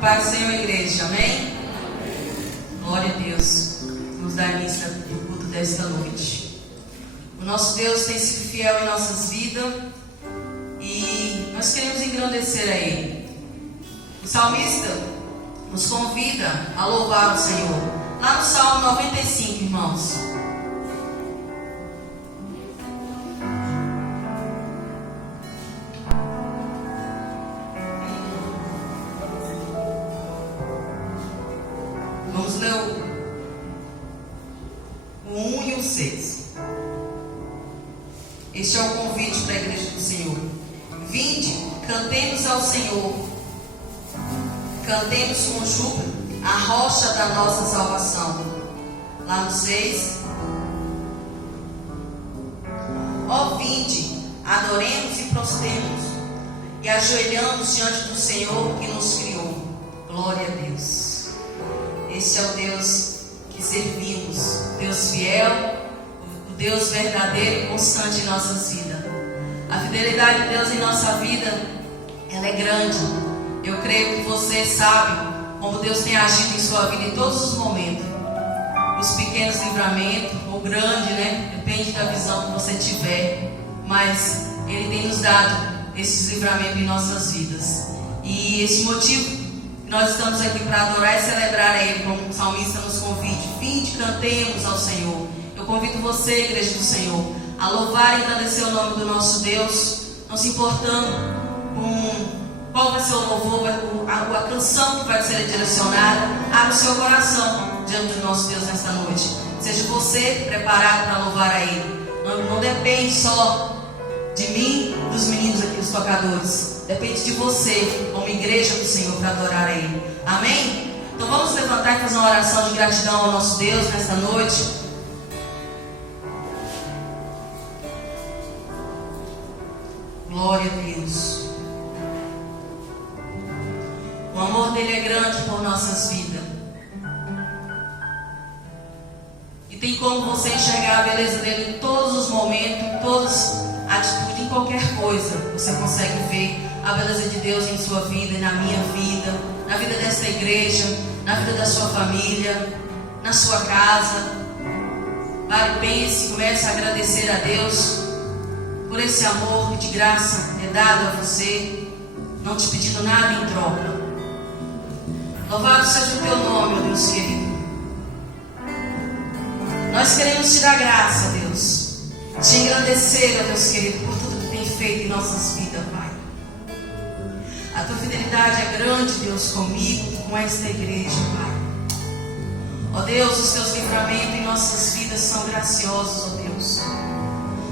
Paz do Senhor, igreja, amém? Glória a Deus. Vamos dar início ao culto desta noite. O nosso Deus tem sido fiel em nossas vidas e nós queremos engrandecer a Ele. O salmista nos convida a louvar o Senhor. Lá no Salmo 95, irmãos. Vamos ler o 1 e o 6. Este é o convite para a igreja do Senhor. Vinde, cantemos ao Senhor. Cantemos com júbilo a rocha da nossa salvação. Lá no 6. Ó, vinde, adoremos e prostremos e ajoelhamos diante do Senhor que nos criou. Glória a Deus. Este é o Deus que servimos, Deus fiel, o Deus verdadeiro e constante em nossas vidas. A fidelidade de Deus em nossa vida, ela é grande. Eu creio que você sabe como Deus tem agido em sua vida em todos os momentos. Os pequenos livramentos, ou grande, né? Depende da visão que você tiver. Mas Ele tem nos dado esses livramentos em nossas vidas. E esse motivo nós estamos aqui para adorar e celebrar a Ele, como o salmista nos convide. Vinde, cantemos ao Senhor. Eu convido você, igreja do Senhor, a louvar e engrandecer o nome do nosso Deus, não se importando com qual vai ser o louvor, a canção que vai ser direcionada. Abra o seu coração diante do nosso Deus nesta noite. Seja você preparado para louvar a Ele. Não depende só de mim, dos meninos aqui, os tocadores. Depende de você, como igreja do Senhor, para adorar a Ele. Amém? Então vamos levantar e fazer uma oração de gratidão ao nosso Deus nesta noite. Glória a Deus. O amor dele é grande por nossas vidas. E tem como você enxergar a beleza dele em todos os momentos, em todas as atitudes, em qualquer coisa. Você consegue ver a beleza de Deus em sua vida e na minha vida, na vida desta igreja, na vida da sua família, na sua casa. Pare, pense, comece a agradecer a Deus por esse amor que de graça é dado a você, não te pedindo nada em troca. Louvado seja o teu nome, ó Deus querido. Nós queremos te dar graça, Deus, te engrandecer, ó Deus querido, por tudo que tem feito em nossas vidas, Pai. A tua fidelidade é grande, Deus, comigo, com esta igreja, Pai. Ó Deus, os teus livramentos em nossas vidas são graciosos, ó Deus.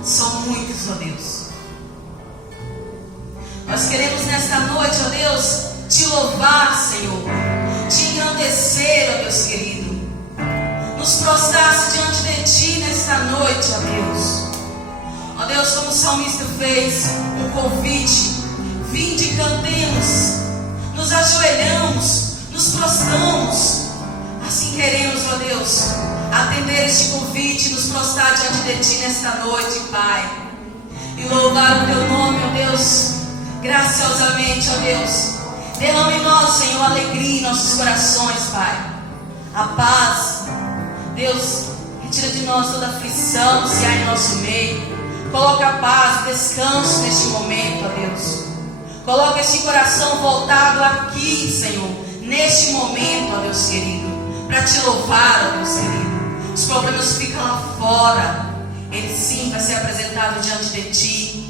São muitos, ó Deus. Nós queremos nesta noite, ó Deus, te louvar, Senhor, te engrandecer, ó Deus querido, nos prostrar diante de ti nesta noite, ó Deus. Ó Deus, como o salmista fez um convite: vinde, cantemos, nos ajoelhamos, nos prostramos. Assim queremos, ó Deus, atender este convite, nos prostrar diante de ti nesta noite, Pai, e louvar o teu nome, ó Deus, graciosamente, ó Deus. Derrama em nós, Senhor, alegria em nossos corações, Pai. A paz, Deus, retira de nós toda aflição, se há em nosso meio. Coloca a paz, descanso neste momento, ó Deus. Coloca esse coração voltado aqui, Senhor, neste momento, ó Deus querido, para te louvar, ó Deus querido. Os problemas ficam lá fora. Ele sim vai ser apresentado diante de ti.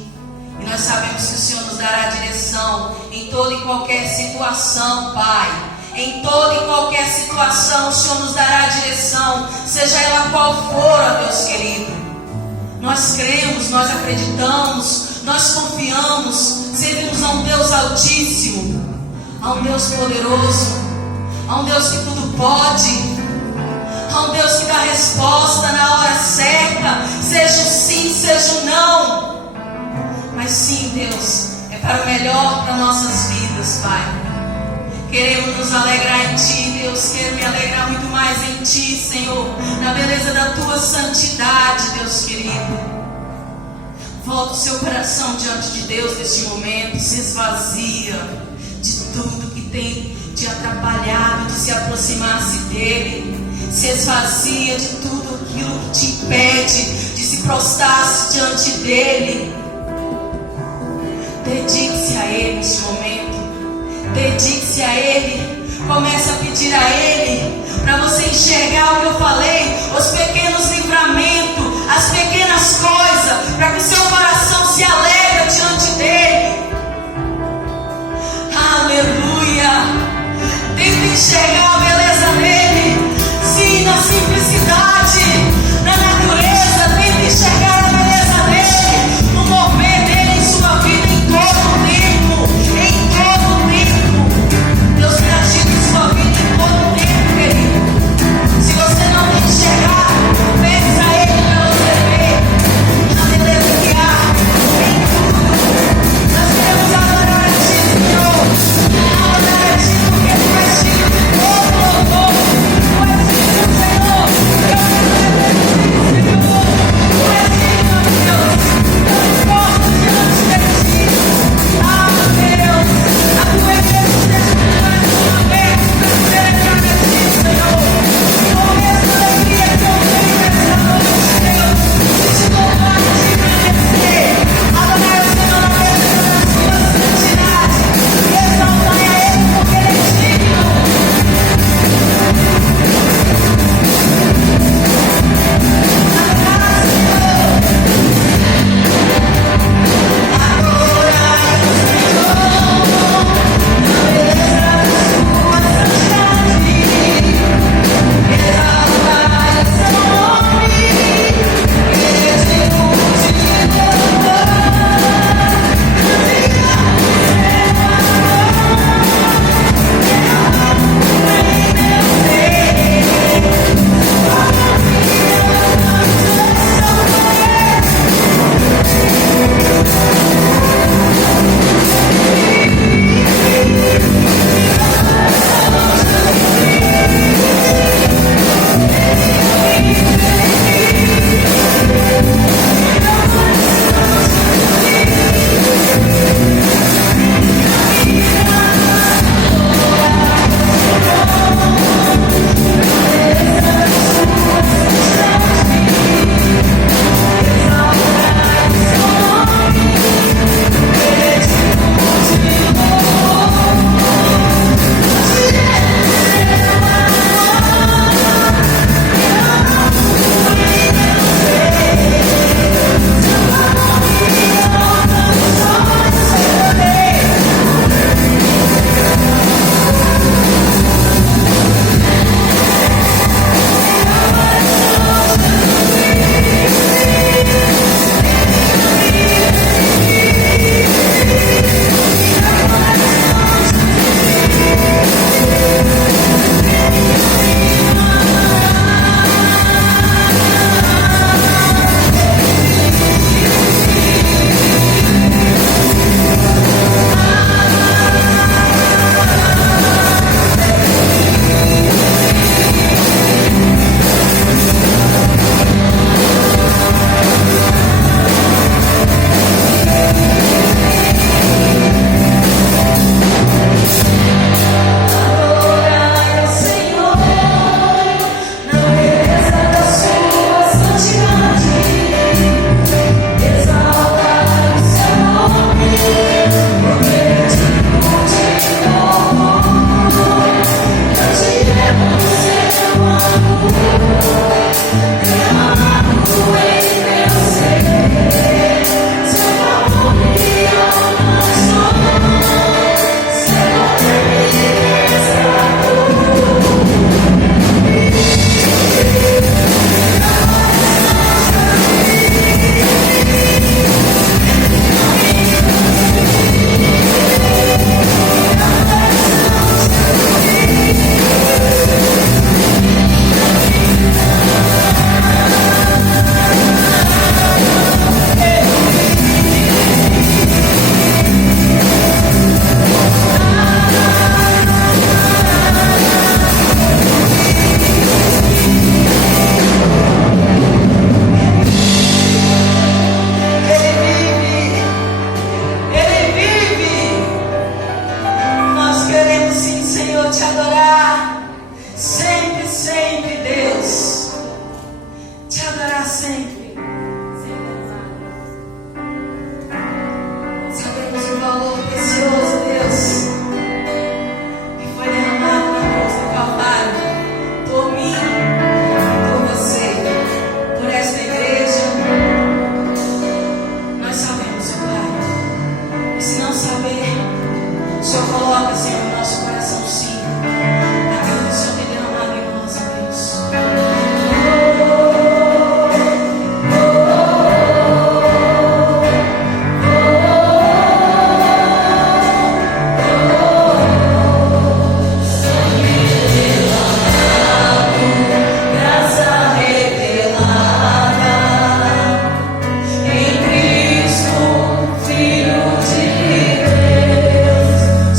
E nós sabemos que o Senhor nos dará direção em toda e qualquer situação, Pai. Em toda e qualquer situação o Senhor nos dará direção, seja ela qual for, ó Deus querido. Nós cremos, nós acreditamos, nós confiamos, servimos a um Deus altíssimo, a um Deus poderoso, a um Deus que tudo pode, a um Deus que dá resposta na hora certa, seja o sim, seja o não. Mas sim, Deus, é para o melhor para nossas vidas, Pai. Queremos nos alegrar em Ti, Deus. Quero me alegrar muito mais em Ti, Senhor, na beleza da Tua santidade, Deus querido. Volta o seu coração diante de Deus neste momento. Se esvazia de tudo que tem te atrapalhado de se aproximar-se dele. Se esvazia de tudo aquilo que te impede de se prostrar diante dele. Dedique-se a ele neste momento. Dedique-se a ele. Comece a pedir a ele para você enxergar o que eu falei, os pequenos livramentos, as pequenas coisas, para que o seu coração se alegre diante dele. Aleluia. Tenta enxergar a beleza dele. Sim, na simplicidade, na natureza. Tenta enxergar a beleza dele, no mover dele em sua vida em todo o tempo. Em todo o tempo. Deus tem agido em sua vida em todo o tempo, querido. Se você não enxergar, Coloca, Senhor, o nosso coração sim. Aquilo que o Senhor tem derramado em nós, ó Deus.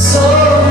Sou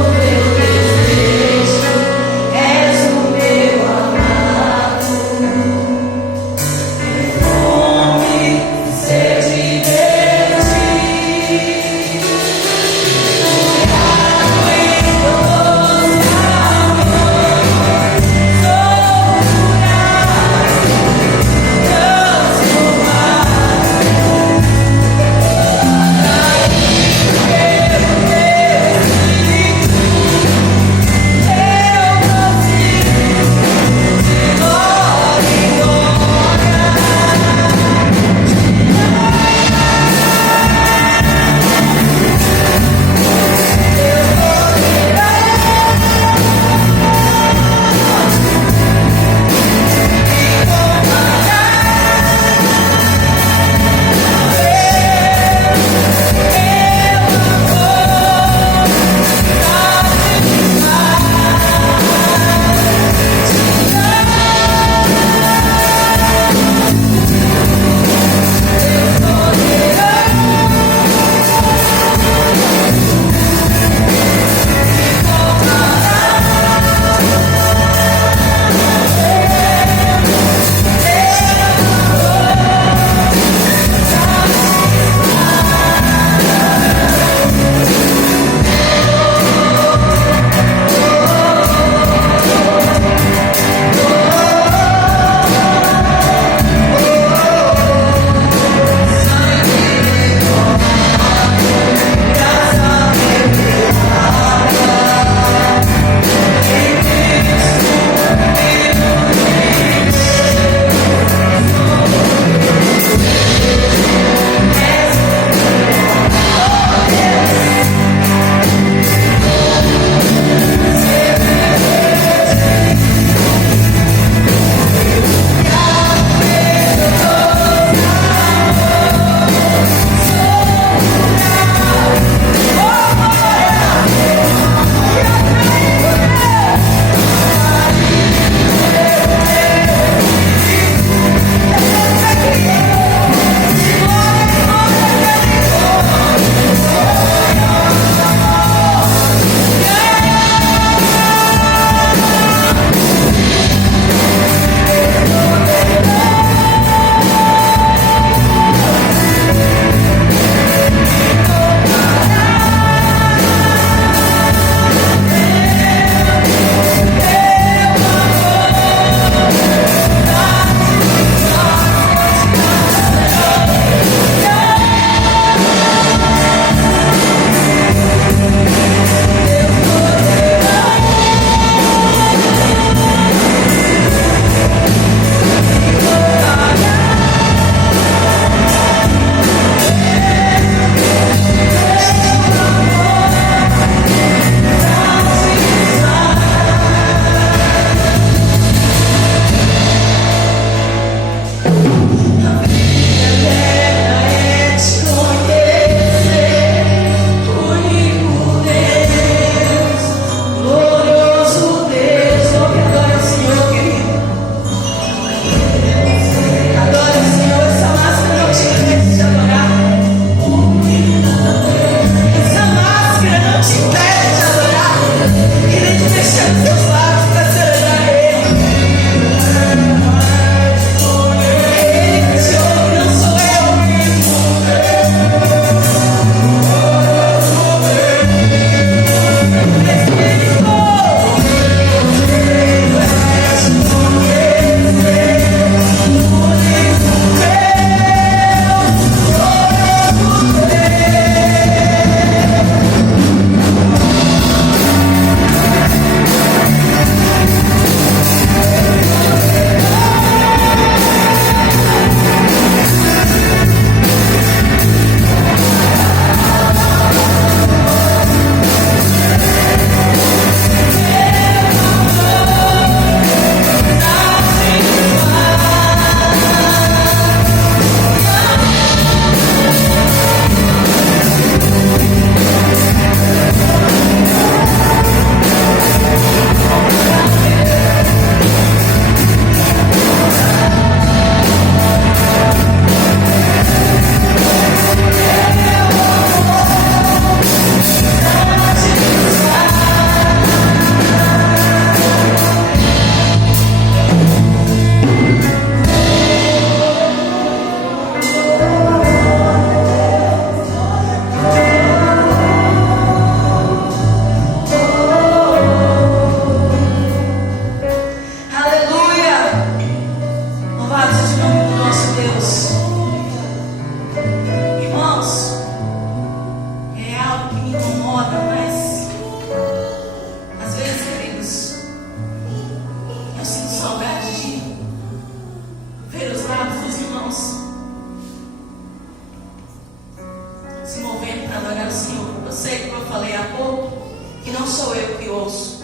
E não sou eu que ouço.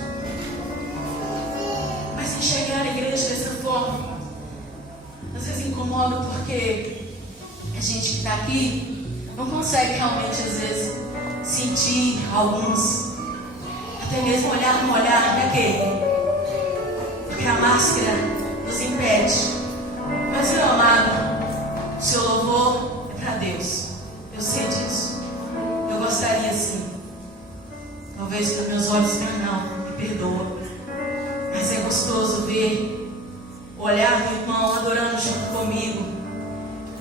Mas enxergar a igreja dessa forma às vezes incomoda, porque a gente que está aqui não consegue realmente às vezes sentir alguns, até mesmo olhar com um olhar daquele, porque a máscara nos impede. Mas meu amado, o seu louvor é para Deus, eu sei disso. Eu gostaria sim, talvez com meus olhos não, me perdoa, mas é gostoso ver o olhar do irmão adorando junto comigo.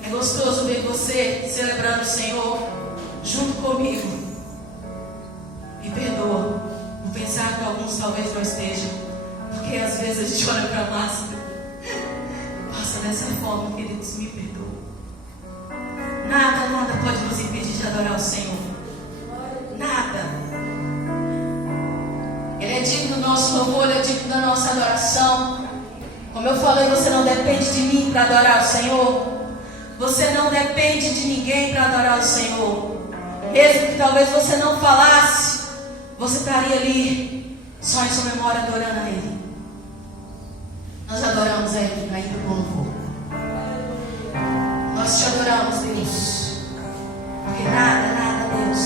É gostoso ver você celebrando o Senhor junto comigo. Me perdoa por pensar que alguns talvez não estejam, porque às vezes a gente olha para a máscara. Passa dessa forma, queridos, me perdoa. Nada pode nos impedir de adorar o Senhor. Nada. Ele é digno do nosso louvor, Ele é digno da nossa adoração. Como eu falei, você não depende de mim para adorar o Senhor. Você não depende de ninguém para adorar o Senhor. Mesmo que talvez você não falasse, você estaria ali, só em sua memória, adorando a Ele. Nós adoramos a Ele ainda com louvor. Nós te adoramos, Deus. Porque nada, Deus,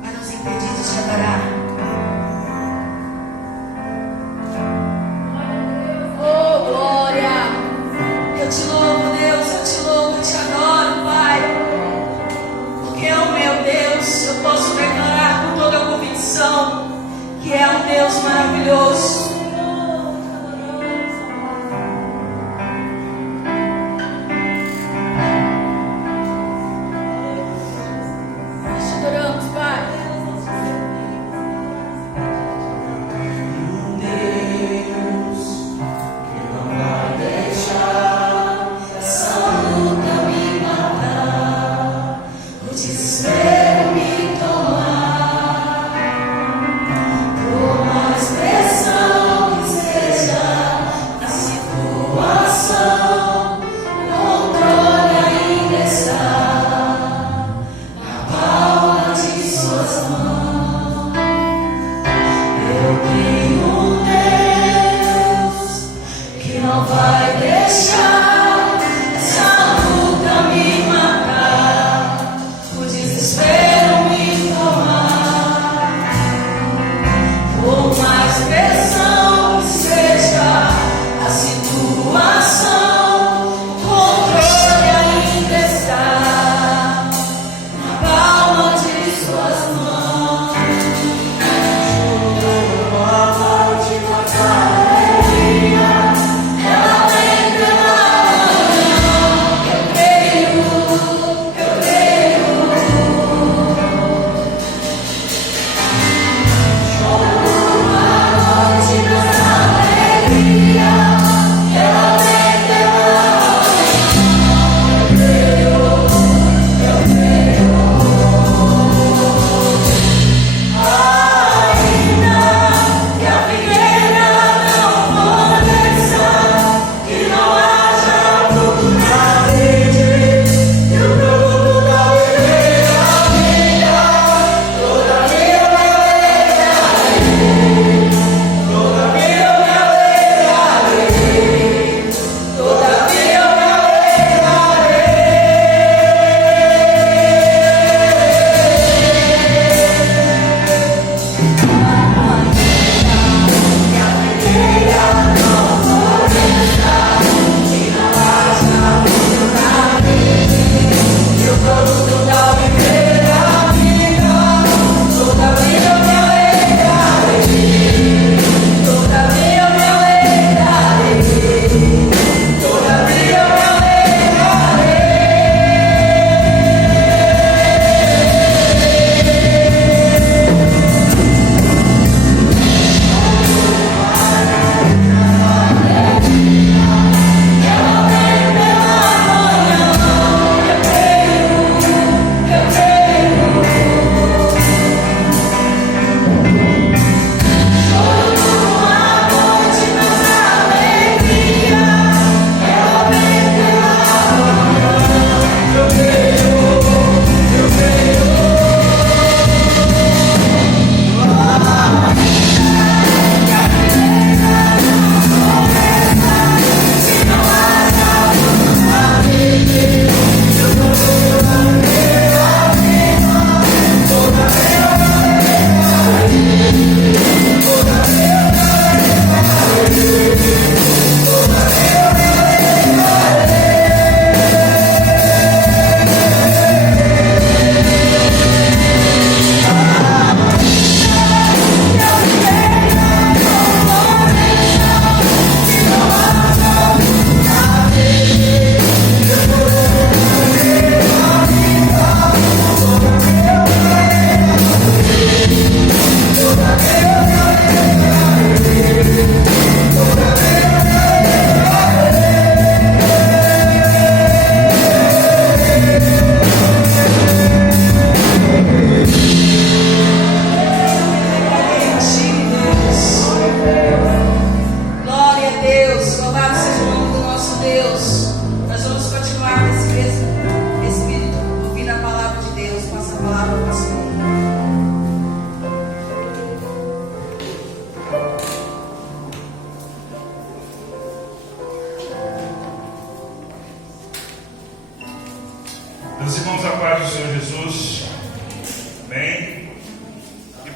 vai nos impedir de te adorar. Oh, glória! Eu te louvo, Deus, eu te louvo, eu te adoro, Pai. Porque o meu Deus, eu posso declarar com toda a convicção que é um Deus maravilhoso. Expressão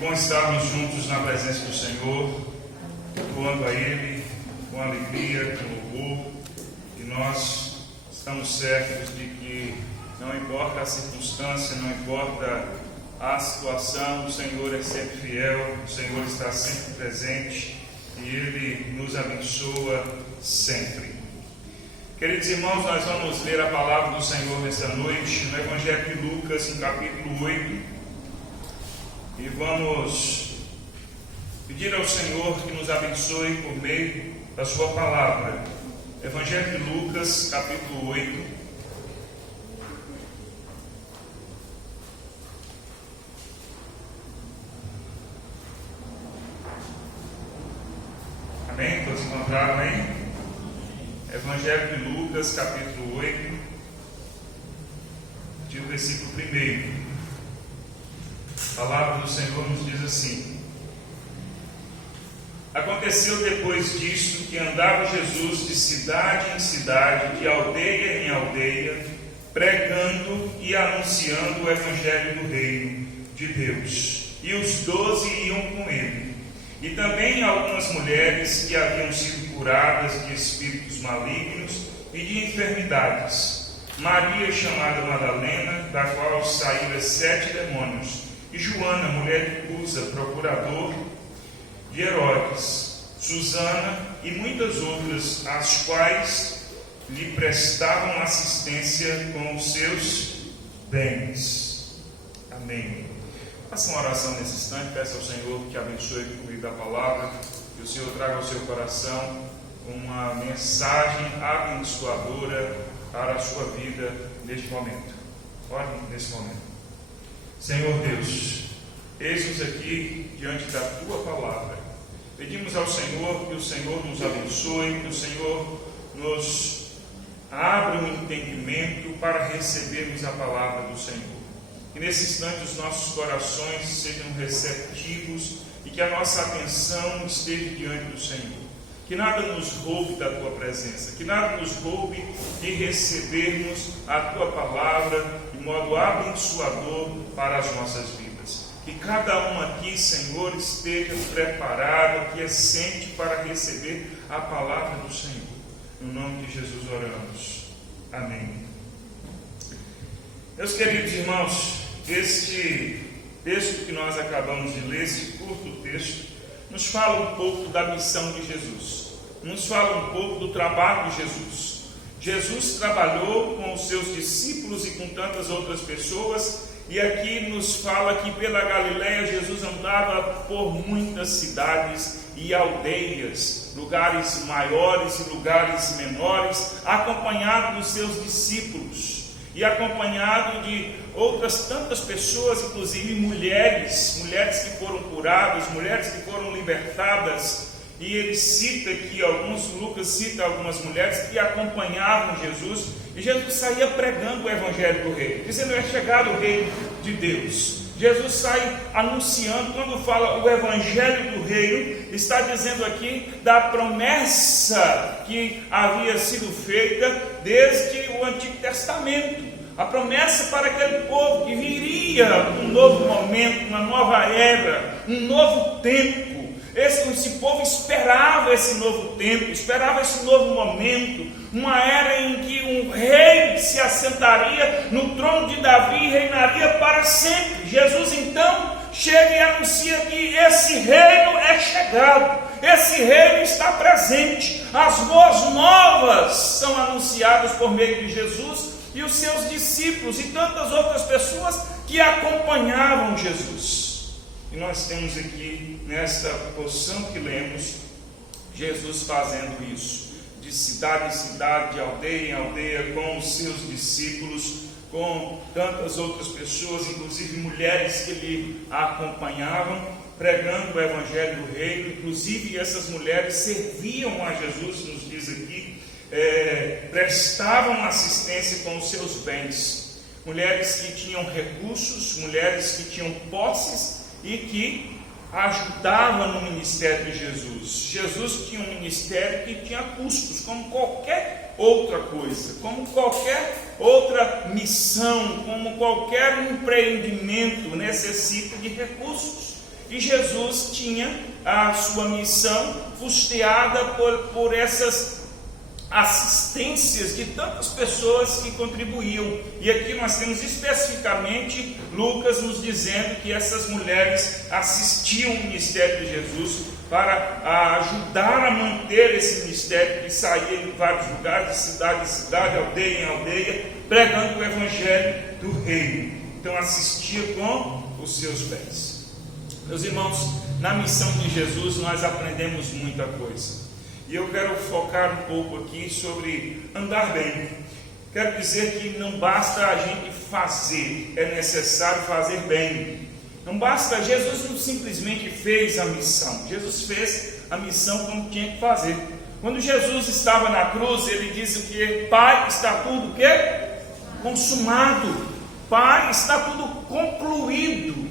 bom estarmos juntos na presença do Senhor, louvando a Ele com alegria, com louvor, e nós estamos certos de que não importa a circunstância, não importa a situação, o Senhor é sempre fiel, o Senhor está sempre presente e Ele nos abençoa sempre. Queridos irmãos, nós vamos ler a palavra do Senhor nesta noite, no Evangelho de Lucas, no capítulo 8, e vamos pedir ao Senhor que nos abençoe por meio da sua palavra. Evangelho de Lucas, capítulo 8. Amém? Todos encontraram aí? Evangelho de Lucas, capítulo 8, do versículo 1. A palavra do Senhor nos diz assim: Aconteceu depois disso que andava Jesus de cidade em cidade, de aldeia em aldeia, pregando e anunciando o evangelho do reino de Deus. E os 12 iam com ele. E também algumas mulheres que haviam sido curadas de espíritos malignos e de enfermidades. Maria, chamada Madalena, da qual saíram 7 demônios. E Joana, mulher de Cusa, procurador de Herodes. Susana e muitas outras, as quais lhe prestavam assistência com os seus bens. Amém. Faça uma oração nesse instante, peça ao Senhor que abençoe o meio da palavra, que o Senhor traga ao seu coração uma mensagem abençoadora para a sua vida neste momento. Ore nesse momento. Senhor Deus, eis-nos aqui diante da Tua palavra. Pedimos ao Senhor que o Senhor nos abençoe, que o Senhor nos abra um entendimento para recebermos a palavra do Senhor. Que nesse instante os nossos corações sejam receptivos e que a nossa atenção esteja diante do Senhor. Que nada nos roube da Tua presença, que nada nos roube de recebermos a Tua palavra de modo abençoador para as nossas vidas. Que cada um aqui, Senhor, esteja preparado, quiescente para receber a palavra do Senhor. No nome de Jesus oramos. Amém. Meus queridos irmãos, este texto que nós acabamos de ler, esse curto texto, nos fala um pouco da missão de Jesus, nos fala um pouco do trabalho de Jesus. Jesus trabalhou com os seus discípulos e com tantas outras pessoas, e aqui nos fala que pela Galileia Jesus andava por muitas cidades e aldeias, lugares maiores e lugares menores, acompanhado dos seus discípulos e acompanhado de outras tantas pessoas, inclusive mulheres que foram curadas, mulheres que foram libertadas. E ele cita aqui Lucas cita algumas mulheres que acompanhavam Jesus, e Jesus saía pregando o evangelho do reino, dizendo: é chegado o reino de Deus. Jesus sai anunciando, quando fala o evangelho do reino, está dizendo aqui da promessa que havia sido feita desde o Antigo Testamento. A promessa para aquele povo que viria um novo momento, uma nova era, um novo tempo. Esse povo esperava esse novo tempo, esperava esse novo momento, uma era em que um rei se assentaria no trono de Davi e reinaria para sempre. Jesus então chega e anuncia que esse reino é chegado, esse reino está presente. As boas novas são anunciadas por meio de Jesus e os seus discípulos e tantas outras pessoas que acompanhavam Jesus. E nós temos aqui, nesta porção que lemos, Jesus fazendo isso, de cidade em cidade, de aldeia em aldeia, com os seus discípulos, com tantas outras pessoas, inclusive mulheres que lhe acompanhavam, pregando o evangelho do reino. Inclusive essas mulheres serviam a Jesus, nos diz aqui, prestavam assistência com os seus bens. Mulheres que tinham recursos, mulheres que tinham posses, e que ajudava no ministério de Jesus. Jesus tinha um ministério que tinha custos, como qualquer outra coisa, como qualquer outra missão, como qualquer empreendimento necessita de recursos. que Jesus tinha a sua missão fusteada por essas assistências de tantas pessoas que contribuíam. E aqui nós temos especificamente Lucas nos dizendo que essas mulheres assistiam o ministério de Jesus para ajudar a manter esse ministério, que saía em vários lugares, de cidade em cidade, aldeia em aldeia, pregando o evangelho do reino. Então assistia com os seus bens. Meus irmãos, na missão de Jesus nós aprendemos muita coisa. E eu quero focar um pouco aqui sobre andar bem. Quero dizer que não basta a gente fazer, é necessário fazer bem. Não basta, Jesus não simplesmente fez a missão, Jesus fez a missão como tinha que fazer. Quando Jesus estava na cruz, ele disse o que? Pai, está tudo o quê? Consumado. Pai, está tudo concluído.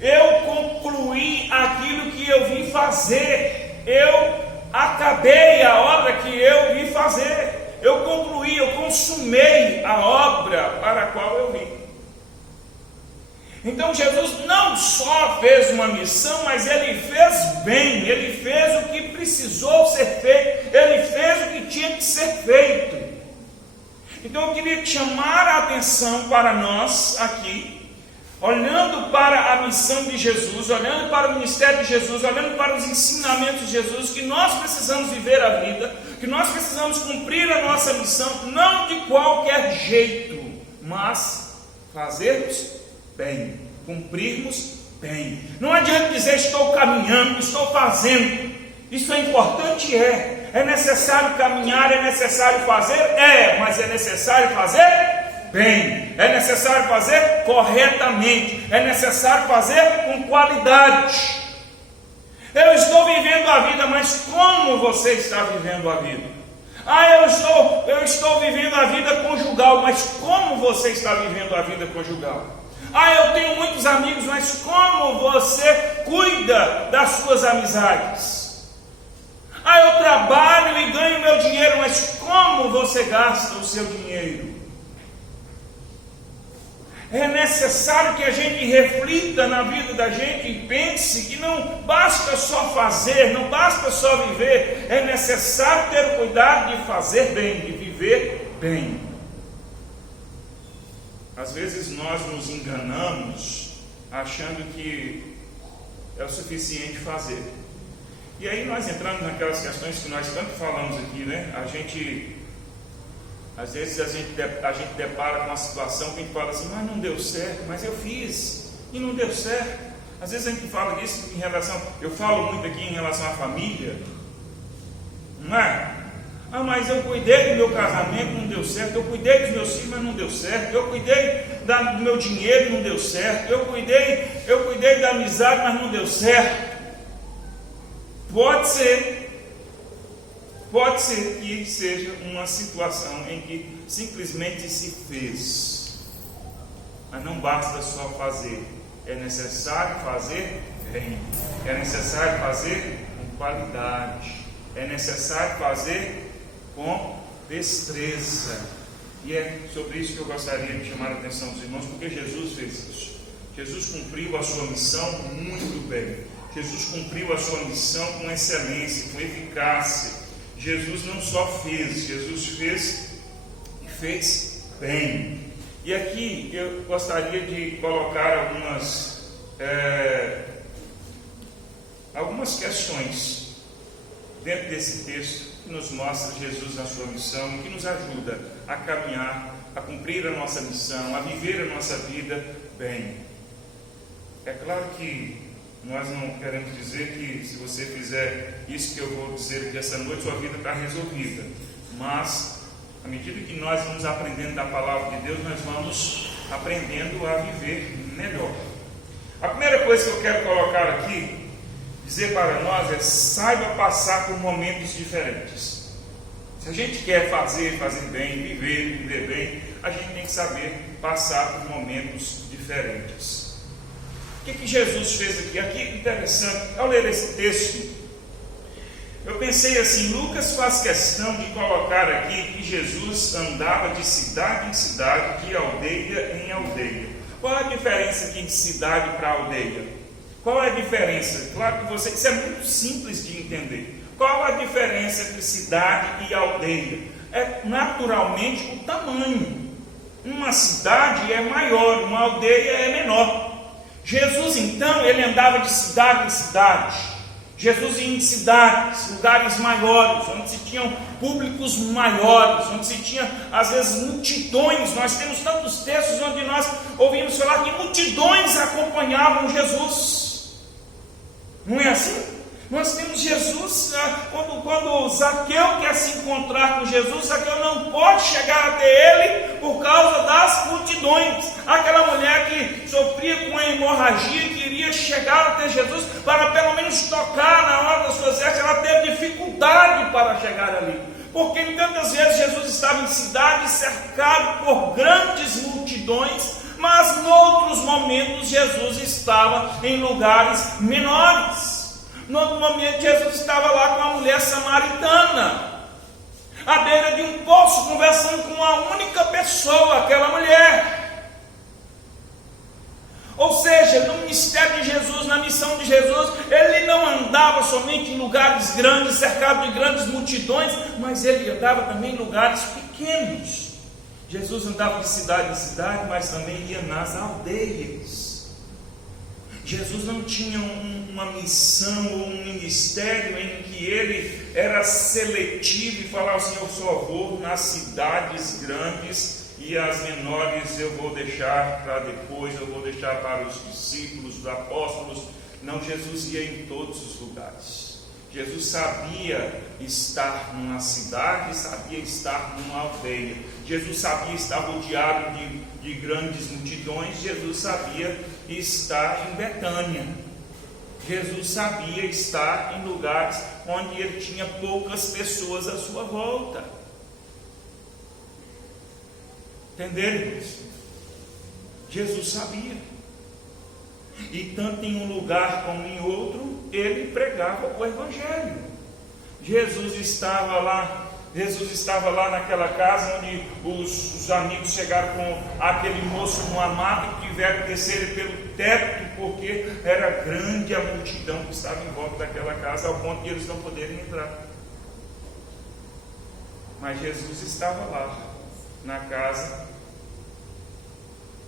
Eu concluí aquilo que eu vim fazer. Eu acabei a obra que eu vim fazer. Eu concluí, eu consumei a obra para a qual eu vim. Então Jesus não só fez uma missão, mas ele fez bem, ele fez o que precisou ser feito, ele fez o que tinha que ser feito. Então eu queria chamar a atenção para nós aqui, olhando para a missão de Jesus, olhando para o ministério de Jesus, olhando para os ensinamentos de Jesus, que nós precisamos viver a vida, que nós precisamos cumprir a nossa missão, não de qualquer jeito, mas fazermos bem, cumprirmos bem. Não adianta dizer estou caminhando, estou fazendo. Isso é importante, é necessário caminhar, é necessário fazer, mas é necessário fazer bem, é necessário fazer corretamente, é necessário fazer com qualidade. Eu estou vivendo a vida, mas como você está vivendo a vida? Eu estou vivendo a vida conjugal, mas como você está vivendo a vida conjugal? Eu tenho muitos amigos, mas como você cuida das suas amizades? Eu trabalho e ganho meu dinheiro, mas como você gasta o seu dinheiro? É necessário que a gente reflita na vida da gente e pense que não basta só fazer, não basta só viver, é necessário ter o cuidado de fazer bem, de viver bem. Às vezes nós nos enganamos achando que é o suficiente fazer. E aí nós entramos naquelas questões que nós tanto falamos aqui, né? Às vezes a gente depara com uma situação que a gente fala assim, mas não deu certo, mas eu fiz e não deu certo. Às vezes a gente fala disso em relação, eu falo muito aqui em relação à família, não é? Mas eu cuidei do meu casamento, não deu certo. Eu cuidei dos meus filhos, mas não deu certo. Eu cuidei do meu dinheiro, não deu certo. Eu cuidei da amizade, mas não deu certo. Pode ser que seja uma situação em que simplesmente se fez, mas não basta só fazer, é necessário fazer bem, é necessário fazer com qualidade, é necessário fazer com destreza. E é sobre isso que eu gostaria de chamar a atenção dos irmãos, porque Jesus fez isso. Jesus cumpriu a sua missão muito bem. Jesus cumpriu a sua missão com excelência, com eficácia. Jesus não só fez, Jesus fez e fez bem. E aqui eu gostaria de colocar algumas questões dentro desse texto que nos mostra Jesus na sua missão e que nos ajuda a caminhar, a cumprir a nossa missão, a viver a nossa vida bem. É claro que nós não queremos dizer que se você fizer isso que eu vou dizer aqui essa noite, sua vida está resolvida. Mas, à medida que nós vamos aprendendo da palavra de Deus, nós vamos aprendendo a viver melhor. A primeira coisa que eu quero colocar aqui, dizer para nós, é: saiba passar por momentos diferentes. Se a gente quer fazer bem, viver bem, a gente tem que saber passar por momentos diferentes. O que Jesus fez aqui? Aqui é interessante, ao ler esse texto, eu pensei assim: Lucas faz questão de colocar aqui que Jesus andava de cidade em cidade, de aldeia em aldeia. Qual a diferença aqui de cidade para aldeia? Qual é a diferença? Claro que isso é muito simples de entender. Qual a diferença entre cidade e aldeia? É naturalmente o tamanho. Uma cidade é maior, uma aldeia é menor. Jesus, então, ele andava de cidade em cidade. Jesus ia em cidades, lugares maiores, onde se tinham públicos maiores, onde se tinha, às vezes, multidões. Nós temos tantos textos onde nós ouvimos falar que multidões acompanhavam Jesus. Não é assim? Nós temos Jesus, quando Zaqueu quer se encontrar com Jesus, Zaqueu não pode chegar até ele por causa das multidões. Aquela mulher que sofria com a hemorragia e queria chegar até Jesus para pelo menos tocar na hora das suas vestes, ela teve dificuldade para chegar ali. Porque tantas vezes Jesus estava em cidades cercado por grandes multidões, mas em outros momentos Jesus estava em lugares menores. No outro momento, Jesus estava lá com a mulher samaritana, à beira de um poço, conversando com uma única pessoa, aquela mulher. Ou seja, no ministério de Jesus, na missão de Jesus, ele não andava somente em lugares grandes, cercado de grandes multidões, mas ele andava também em lugares pequenos. Jesus andava de cidade em cidade, mas também ia nas aldeias. Jesus não tinha uma missão ou um ministério em que ele era seletivo e falava assim: eu só vou nas cidades grandes e as menores eu vou deixar para depois, eu vou deixar para os discípulos, os apóstolos. Não, Jesus ia em todos os lugares. Jesus sabia estar numa cidade, sabia estar numa aldeia. Jesus sabia estar rodeado de grandes multidões. Jesus sabia estar em Betânia. Jesus sabia estar em lugares onde ele tinha poucas pessoas à sua volta. Entenderam isso? Jesus sabia. E tanto em um lugar como em outro, ele pregava o Evangelho. Jesus estava lá naquela casa onde os amigos chegaram com aquele moço no mato e tiveram que descer pelo teto, porque era grande a multidão que estava em volta daquela casa, ao ponto de eles não poderem entrar. Mas Jesus estava lá, na casa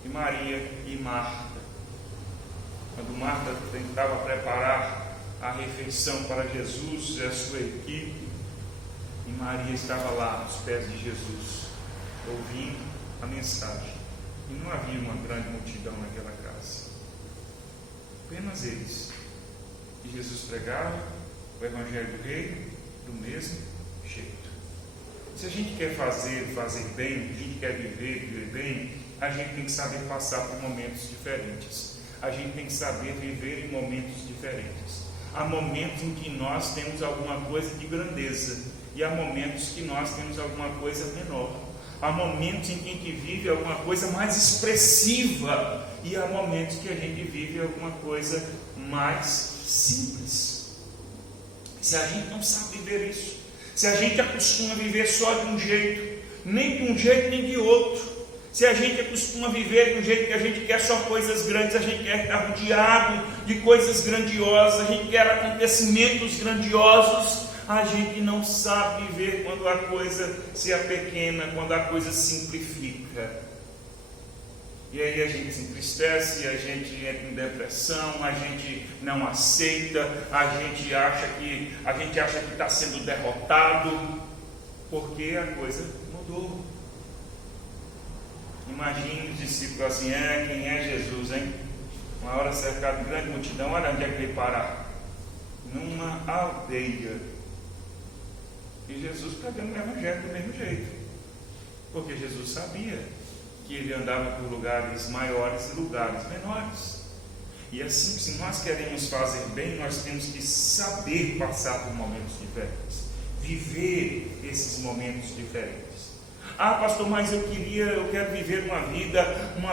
de Maria e Marta. Quando Marta tentava preparar a refeição para Jesus e a sua equipe, e Maria estava lá aos pés de Jesus, ouvindo a mensagem. E não havia uma grande multidão naquela casa, apenas eles. E Jesus pregava o Evangelho do Reino do mesmo jeito. Se a gente quer fazer bem, a gente quer viver bem, a gente tem que saber passar por momentos diferentes. A gente tem que saber viver em momentos diferentes. Há momentos em que nós temos alguma coisa de grandeza, e há momentos que nós temos alguma coisa menor. Há momentos em que a gente vive alguma coisa mais expressiva, e há momentos que a gente vive alguma coisa mais simples. Se a gente não sabe viver isso, se a gente acostuma viver só de um jeito, nem de um jeito nem de outro, se a gente acostuma viver de um jeito que a gente quer só coisas grandes, a gente quer estar rodeado de coisas grandiosas, a gente quer acontecimentos grandiosos, a gente não sabe viver quando a coisa se apequena, quando a coisa simplifica. E aí a gente se entristece, a gente entra em depressão, a gente não aceita, a gente acha que está sendo derrotado, porque a coisa mudou. Imagine os discípulos assim: quem é Jesus, hein? Uma hora cercado de grande multidão, olha onde é que ele parar. Numa aldeia. E Jesus pregando o Evangelho do mesmo jeito. Porque Jesus sabia que ele andava por lugares maiores e lugares menores. E assim, se nós queremos fazer bem, nós temos que saber passar por momentos diferentes. Viver esses momentos diferentes. Ah, pastor, mas eu quero viver uma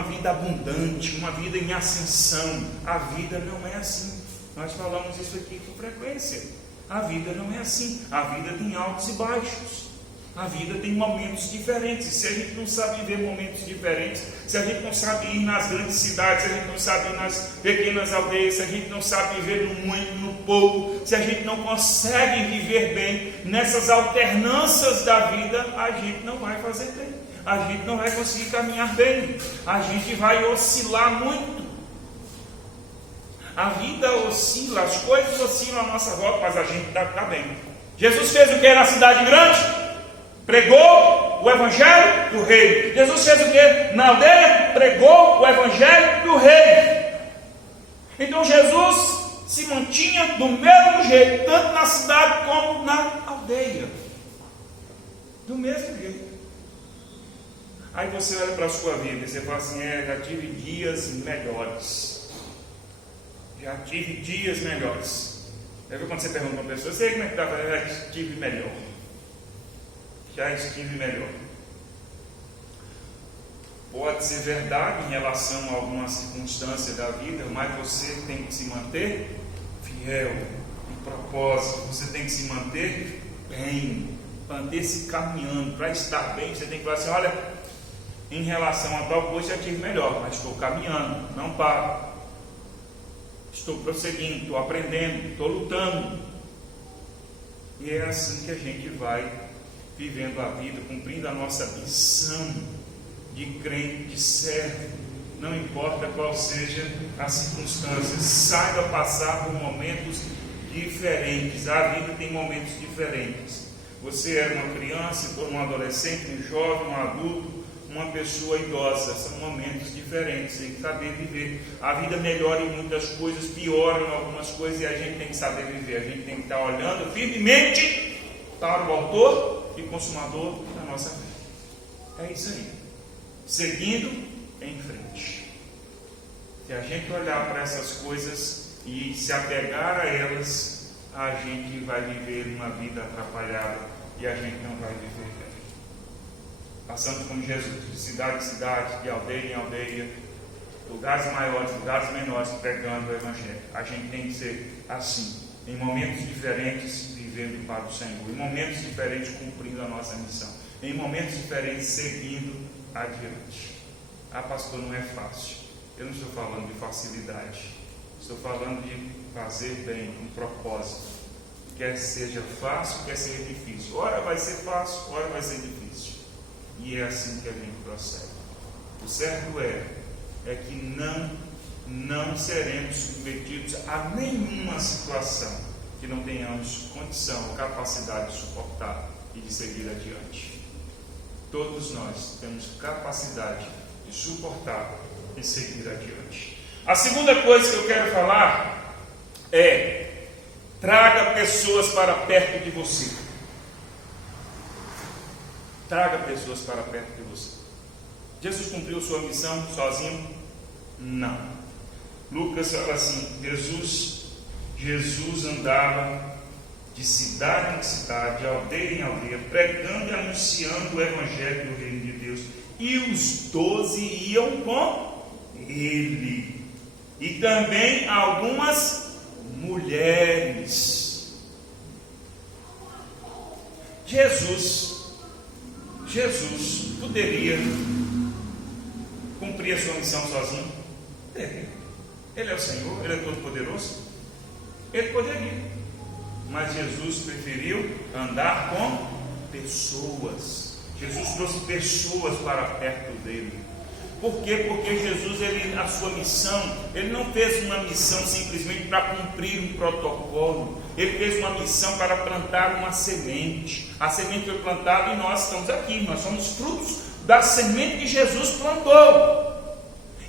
vida abundante, uma vida em ascensão. A vida não é assim. Nós falamos isso aqui com frequência. A vida não é assim. A vida tem altos e baixos. A vida tem momentos diferentes. Se a gente não sabe viver momentos diferentes, se a gente não sabe ir nas grandes cidades, se a gente não sabe ir nas pequenas aldeias, se a gente não sabe viver no muito, no pouco, se a gente não consegue viver bem nessas alternâncias da vida, a gente não vai fazer bem. A gente não vai conseguir caminhar bem. A gente vai oscilar muito. A vida oscila, as coisas oscilam à nossa volta, mas a gente está bem. Jesus fez o que na cidade grande? Pregou o evangelho do reino. Jesus fez o que na aldeia? Pregou o evangelho do reino. Então Jesus se mantinha do mesmo jeito, tanto na cidade como na aldeia. Do mesmo jeito. Aí você olha para a sua vida e você fala assim: já tive dias melhores. Já tive dias melhores. Já viu quando você pergunta para uma pessoa: sei como é que está? Já estive melhor. Já estive melhor. Pode ser verdade em relação a alguma circunstância da vida, mas você tem que se manter fiel, em propósito. Você tem que se manter bem, manter-se caminhando. Para estar bem, você tem que falar assim: olha, em relação a tal coisa já estive melhor, mas estou caminhando, não paro. Estou prosseguindo, estou aprendendo, estou lutando. E é assim que a gente vai vivendo a vida, cumprindo a nossa missão de crente, de servo. Não importa qual seja a circunstância, saiba passar por momentos diferentes. A vida tem momentos diferentes. Você era uma criança, um adolescente, um jovem, um adulto, uma pessoa idosa. São momentos diferentes, tem que saber viver. A vida melhora em muitas coisas, piora em algumas coisas, e a gente tem que saber viver. A gente tem que estar olhando firmemente para o autor e consumador da nossa fé. É isso aí. Seguindo em frente. Se a gente olhar para essas coisas e se apegar a elas, a gente vai viver uma vida atrapalhada e a gente não vai viver bem. Passando como Jesus, de cidade em cidade, de aldeia em aldeia, lugares maiores, lugares menores, pregando o Evangelho. A gente tem que ser assim, em momentos diferentes, vivendo para o Senhor, em momentos diferentes, cumprindo a nossa missão, em momentos diferentes, seguindo adiante. Ah, pastor, não é fácil. Eu não estou falando de facilidade, estou falando de fazer bem, com propósito. Quer seja fácil, quer seja difícil. Ora vai ser fácil, ora vai ser difícil. E é assim que a gente procede. O certo é que não seremos submetidos a nenhuma situação que não tenhamos condição, capacidade de suportar e de seguir adiante. Todos nós temos capacidade de suportar e seguir adiante. A segunda coisa que eu quero falar é: traga pessoas para perto de você. Traga pessoas para perto de você. Jesus cumpriu sua missão sozinho? Não. Lucas fala assim: Jesus andava de cidade em cidade, de aldeia em aldeia, pregando e anunciando o Evangelho do Reino de Deus. E os 12 iam com ele. E também algumas mulheres. Jesus poderia cumprir a sua missão sozinho? Ele é o Senhor, Ele é todo poderoso. Ele poderia, mas Jesus preferiu andar com pessoas. Jesus trouxe pessoas para perto dele. Por quê? Porque Jesus, a sua missão, ele não fez uma missão simplesmente para cumprir um protocolo. Ele fez uma missão para plantar uma semente. A semente foi plantada e nós estamos aqui. Nós somos frutos da semente que Jesus plantou.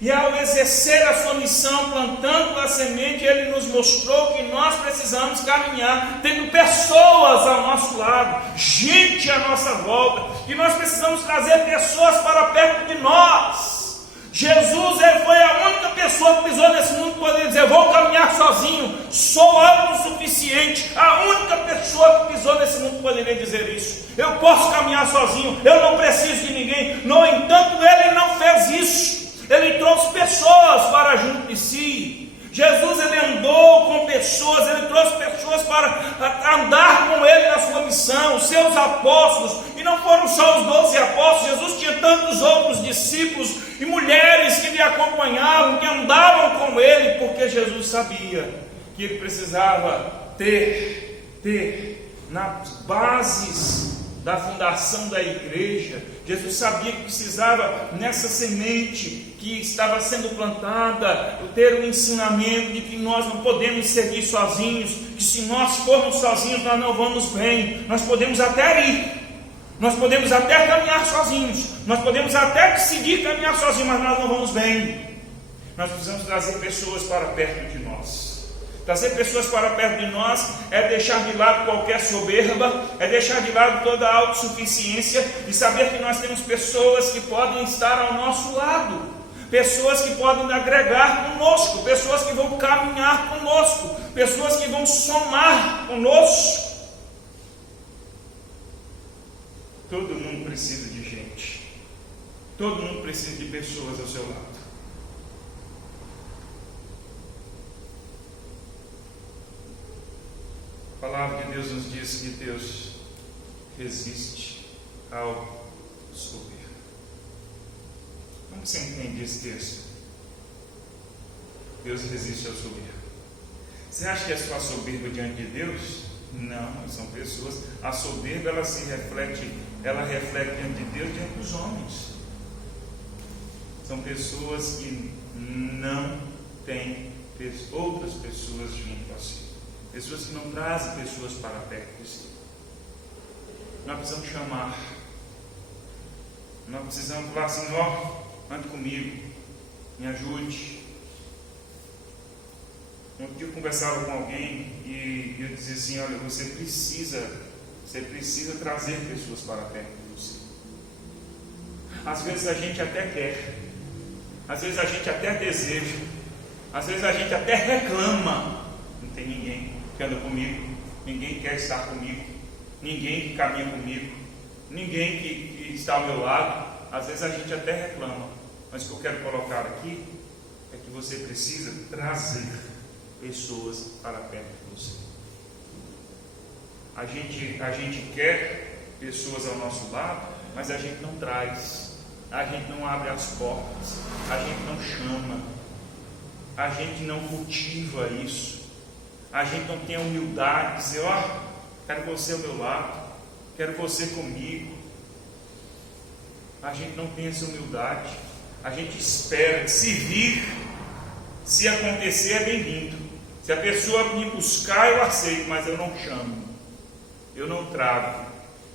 E ao exercer a sua missão, plantando a semente, ele nos mostrou que nós precisamos caminhar, tendo pessoas ao nosso lado, gente à nossa volta, que nós precisamos trazer pessoas para perto de nós. Jesus, ele foi a única pessoa que pisou nesse mundo que poderia dizer: vou caminhar sozinho, sou autossuficiente. A única pessoa que pisou nesse mundo poderia dizer isso. Eu posso caminhar sozinho, eu não preciso de ninguém. No entanto, ele não fez isso. Ele trouxe pessoas para junto de si. Jesus, ele andou com pessoas, ele trouxe pessoas para andar com ele na sua missão, os seus apóstolos. E não foram só os 12 apóstolos, Jesus tinha tantos outros discípulos e mulheres que lhe acompanhavam, que andavam com ele, porque Jesus sabia que ele precisava ter nas bases da fundação da igreja. Jesus sabia que precisava, nessa semente que estava sendo plantada, ter um ensinamento de que nós não podemos seguir sozinhos, que se nós formos sozinhos nós não vamos bem. Nós podemos até ir, nós podemos até caminhar sozinhos, nós podemos até decidir caminhar sozinhos, mas nós não vamos bem. Nós precisamos trazer pessoas para perto de nós. Trazer pessoas para perto de nós é deixar de lado qualquer soberba, é deixar de lado toda a autossuficiência e saber que nós temos pessoas que podem estar ao nosso lado, pessoas que podem agregar conosco, pessoas que vão caminhar conosco, pessoas que vão somar conosco. Todo mundo precisa de gente, todo mundo precisa de pessoas ao seu lado. A palavra de Deus nos diz que Deus resiste ao soberbo. Como você entende esse texto? Deus resiste ao soberbo. Você acha que é só soberba diante de Deus? Não, são pessoas. A soberba ela reflete diante de Deus, diante dos homens. São pessoas que não têm outras pessoas junto a si. Pessoas que não trazem pessoas para perto de si. Nós precisamos chamar. Nós precisamos falar assim: ande comigo, me ajude. Um dia eu conversava com alguém e eu dizia assim: olha, você precisa trazer pessoas para perto de você. Às vezes a gente até quer, às vezes a gente até deseja, às vezes a gente até reclama. Não tem ninguém que anda comigo, ninguém quer estar comigo, ninguém que caminha comigo, ninguém que está ao meu lado. Às vezes a gente até reclama, mas o que eu quero colocar aqui é que você precisa trazer pessoas para perto de você. A gente quer pessoas ao nosso lado, mas a gente não traz, a gente não abre as portas, a gente não chama, a gente não cultiva isso. A gente não tem a humildade de dizer: quero você ao meu lado, quero você comigo. A gente não tem essa humildade. A gente espera, se vir, se acontecer é bem-vindo. Se a pessoa me buscar, eu aceito, mas eu não chamo, eu não trago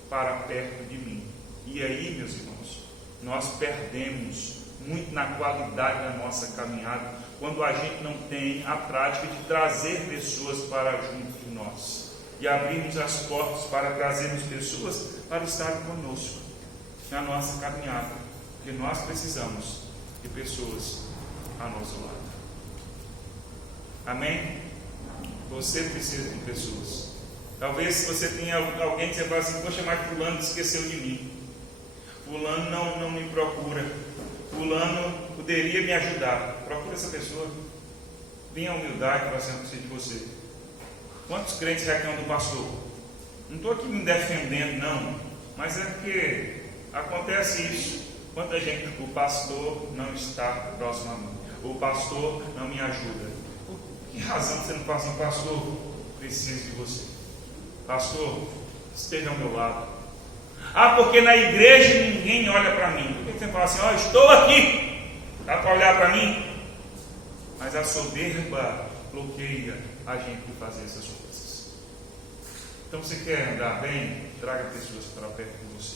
para perto de mim. E aí, meus irmãos, nós perdemos muito na qualidade da nossa caminhada quando a gente não tem a prática de trazer pessoas para junto de nós e abrirmos as portas para trazermos pessoas para estarem conosco na nossa caminhada, porque nós precisamos de pessoas ao nosso lado. Amém? Você precisa de pessoas. Talvez se você tenha alguém que você fala assim: poxa, mas fulano esqueceu de mim, fulano não me procura, fulano poderia me ajudar. Procura essa pessoa. Tenha a humildade para ser de você. Quantos crentes reclamam do pastor? Não estou aqui me defendendo, não, mas é porque acontece isso. Quanta gente: o pastor não está próximo a mim, o pastor não me ajuda. Por que razão você não fala assim: pastor, preciso de você, pastor, esteja ao meu lado? Porque na igreja ninguém olha para mim. Por que você fala assim: estou aqui, dá para olhar para mim? Mas a soberba bloqueia a gente de fazer essas coisas. Então, você quer andar bem? Traga pessoas para perto de você.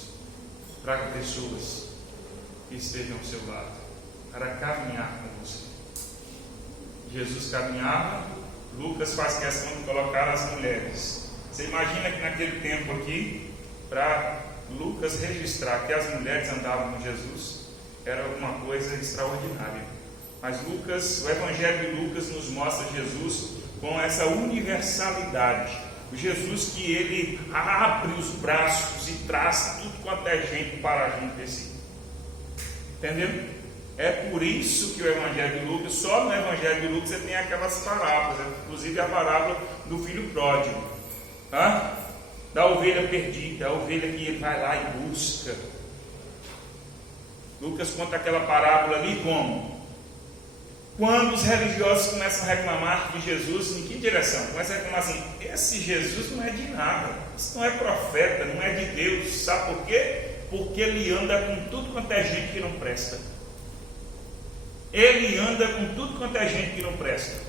Traga pessoas que estejam ao seu lado para caminhar com você. Jesus caminhava. Lucas faz questão de colocar as mulheres. Você imagina que naquele tempo aqui, para Lucas registrar que as mulheres andavam com Jesus, era alguma coisa extraordinária. Mas o Evangelho de Lucas nos mostra Jesus com essa universalidade. O Jesus que ele abre os braços e traz tudo quanto é gente para junto de si. Entendeu? É por isso que o Evangelho de Lucas, só no Evangelho de Lucas você tem aquelas parábolas, inclusive a parábola do filho pródigo. da ovelha perdida, a ovelha que ele vai lá e busca. Lucas conta aquela parábola ali como? Quando os religiosos começam a reclamar de Jesus, em que direção? Começam a reclamar assim: esse Jesus não é de nada, isso não é profeta, não é de Deus. Sabe por quê? Porque ele anda com tudo quanto é gente que não presta. Ele anda com tudo quanto é gente que não presta.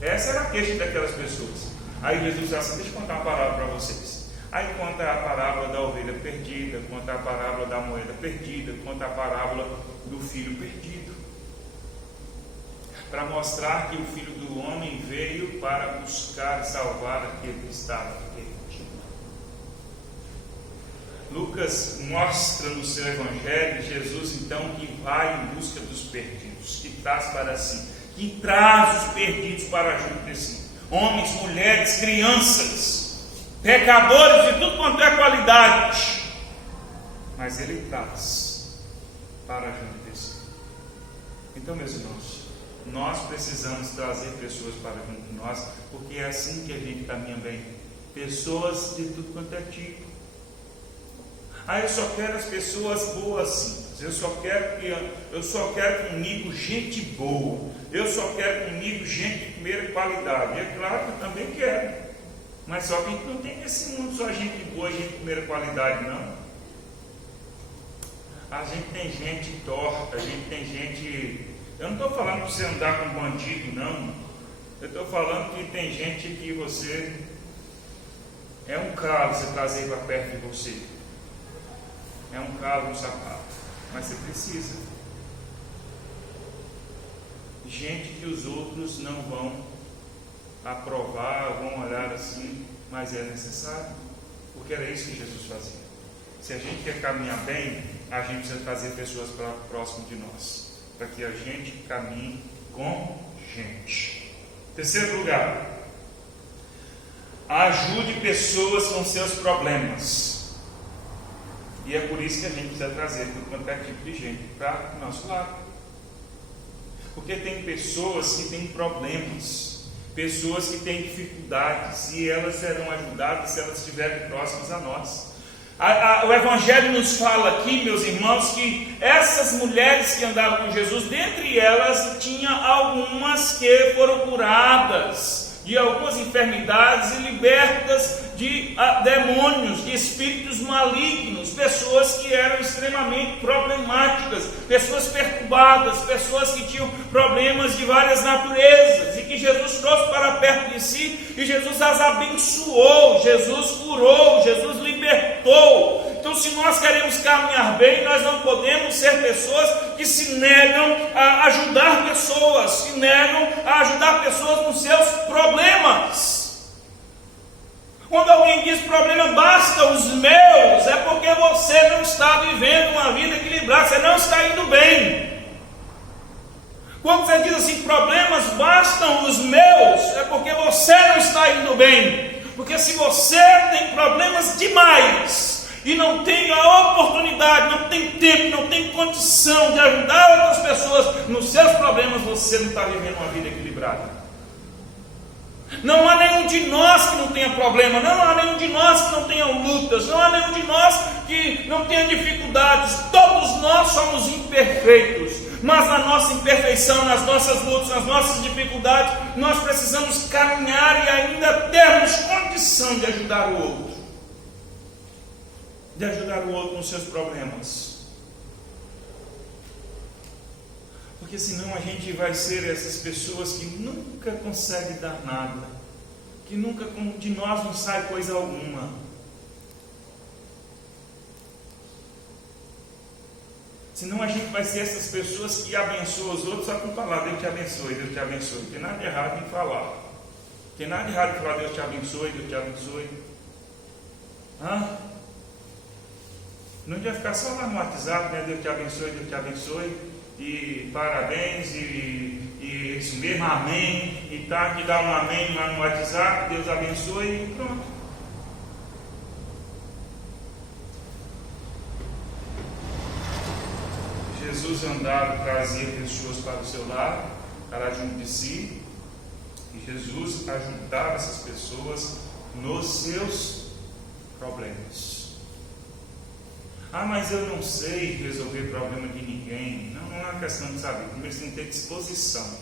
Essa era a queixa daquelas pessoas. Aí Jesus diz assim: deixa eu contar uma parábola para vocês. Aí conta a parábola da ovelha perdida, conta a parábola da moeda perdida, conta a parábola do filho perdido, para mostrar que o Filho do Homem veio para buscar e salvar aquele que estava perdido. Lucas mostra no seu Evangelho Jesus então que vai em busca dos perdidos, que traz para si, que traz os perdidos para junto de si, homens, mulheres, crianças, pecadores de tudo quanto é qualidade, mas ele traz para junto de si. Então, meus irmãos, nós precisamos trazer pessoas para junto de nós, porque é assim que a gente caminha bem. Pessoas de tudo quanto é tipo. Eu só quero as pessoas boas simples. Eu só quero comigo gente boa. Eu só quero comigo gente de primeira qualidade. É claro que eu também quero. Mas só que a gente não tem nesse mundo só gente boa, gente de primeira qualidade, não. A gente tem gente torta, a gente tem gente... Eu não estou falando para você andar com bandido, não. Eu estou falando que tem gente que você... É um calo você trazer para perto de você. É um calo no sapato. Mas você precisa. Gente que os outros não vão aprovar, vão olhar assim, mas é necessário, porque era isso que Jesus fazia. Se a gente quer caminhar bem, a gente precisa trazer pessoas para próximo de nós, para que a gente caminhe com gente. Terceiro lugar, ajude pessoas com seus problemas. E é por isso que a gente precisa trazer tudo quanto é tipo de gente para o nosso lado, porque tem pessoas que têm problemas, pessoas que têm dificuldades, e elas serão ajudadas se elas estiverem próximas a nós. O Evangelho nos fala aqui, meus irmãos, que essas mulheres que andavam com Jesus, dentre elas tinha algumas que foram curadas de algumas enfermidades e libertas de demônios, de espíritos malignos, pessoas que eram extremamente problemáticas, pessoas perturbadas, pessoas que tinham problemas de várias naturezas, e que Jesus trouxe para perto de si, e Jesus as abençoou, Jesus curou, Jesus libertou. Então, se nós queremos caminhar bem, nós não podemos ser pessoas que se negam a ajudar pessoas, se negam a ajudar pessoas nos seus problemas. Quando alguém diz problema, basta os meus, é porque você não está vivendo uma vida equilibrada, você não está indo bem. Quando você diz assim, problemas bastam os meus, é porque você não está indo bem. Porque se você tem problemas demais e não tem a oportunidade, não tem tempo, não tem condição de ajudar outras pessoas nos seus problemas, você não está vivendo uma vida equilibrada. Não há nenhum de nós que não tenha problema, não há nenhum de nós que não tenha lutas, não há nenhum de nós que não tenha dificuldades. Todos nós somos imperfeitos, mas na nossa imperfeição, nas nossas lutas, nas nossas dificuldades, nós precisamos caminhar e ainda termos condição de ajudar o outro, nos seus problemas. Porque senão a gente vai ser essas pessoas que nunca conseguem dar nada, que nunca de nós não sai coisa alguma. Senão a gente vai ser essas pessoas que abençoam os outros só com falar, Deus te abençoe, Deus te abençoe. Não tem nada de errado em falar. Não tem nada de errado em falar, Deus te abençoe, Deus te abençoe. Não devia ficar só lá no WhatsApp, né? Deus te abençoe. E parabéns, e isso mesmo, amém, e tá, que dá um amém lá no WhatsApp, Deus abençoe, e pronto. Jesus andava, trazia pessoas para o seu lado, para junto de si, e Jesus ajudava essas pessoas nos seus problemas. Ah, mas eu não sei resolver problema de ninguém. Não é uma questão de saber. Primeiro você tem que ter disposição.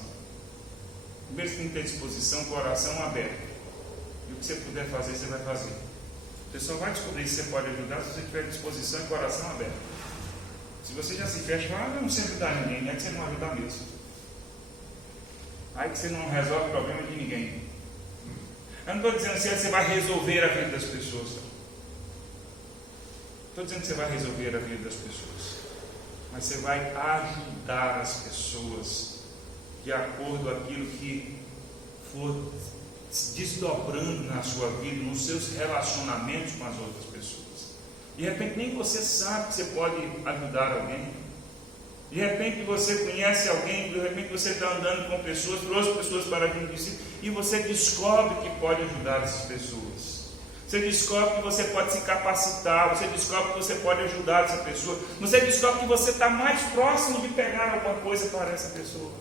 Primeiro você tem que ter disposição, coração aberto. E o que você puder fazer, você vai fazer. Você só vai descobrir se você pode ajudar se você tiver disposição e coração aberto. Se você já se fecha e fala, eu não sei ajudar ninguém, não é que você não ajuda mesmo. Aí que você não resolve o problema de ninguém. Eu não estou dizendo assim que você vai resolver a vida das pessoas. Estou dizendo que você vai resolver a vida das pessoas. Mas você vai ajudar as pessoas de acordo com aquilo que for se desdobrando na sua vida, nos seus relacionamentos com as outras pessoas. De repente nem você sabe que você pode ajudar alguém. De repente você conhece alguém, de repente você está andando com pessoas, trouxe pessoas para junto de si, e você descobre que pode ajudar essas pessoas. Você descobre que você pode se capacitar, você descobre que você pode ajudar essa pessoa, você descobre que você está mais próximo de pegar alguma coisa para essa pessoa.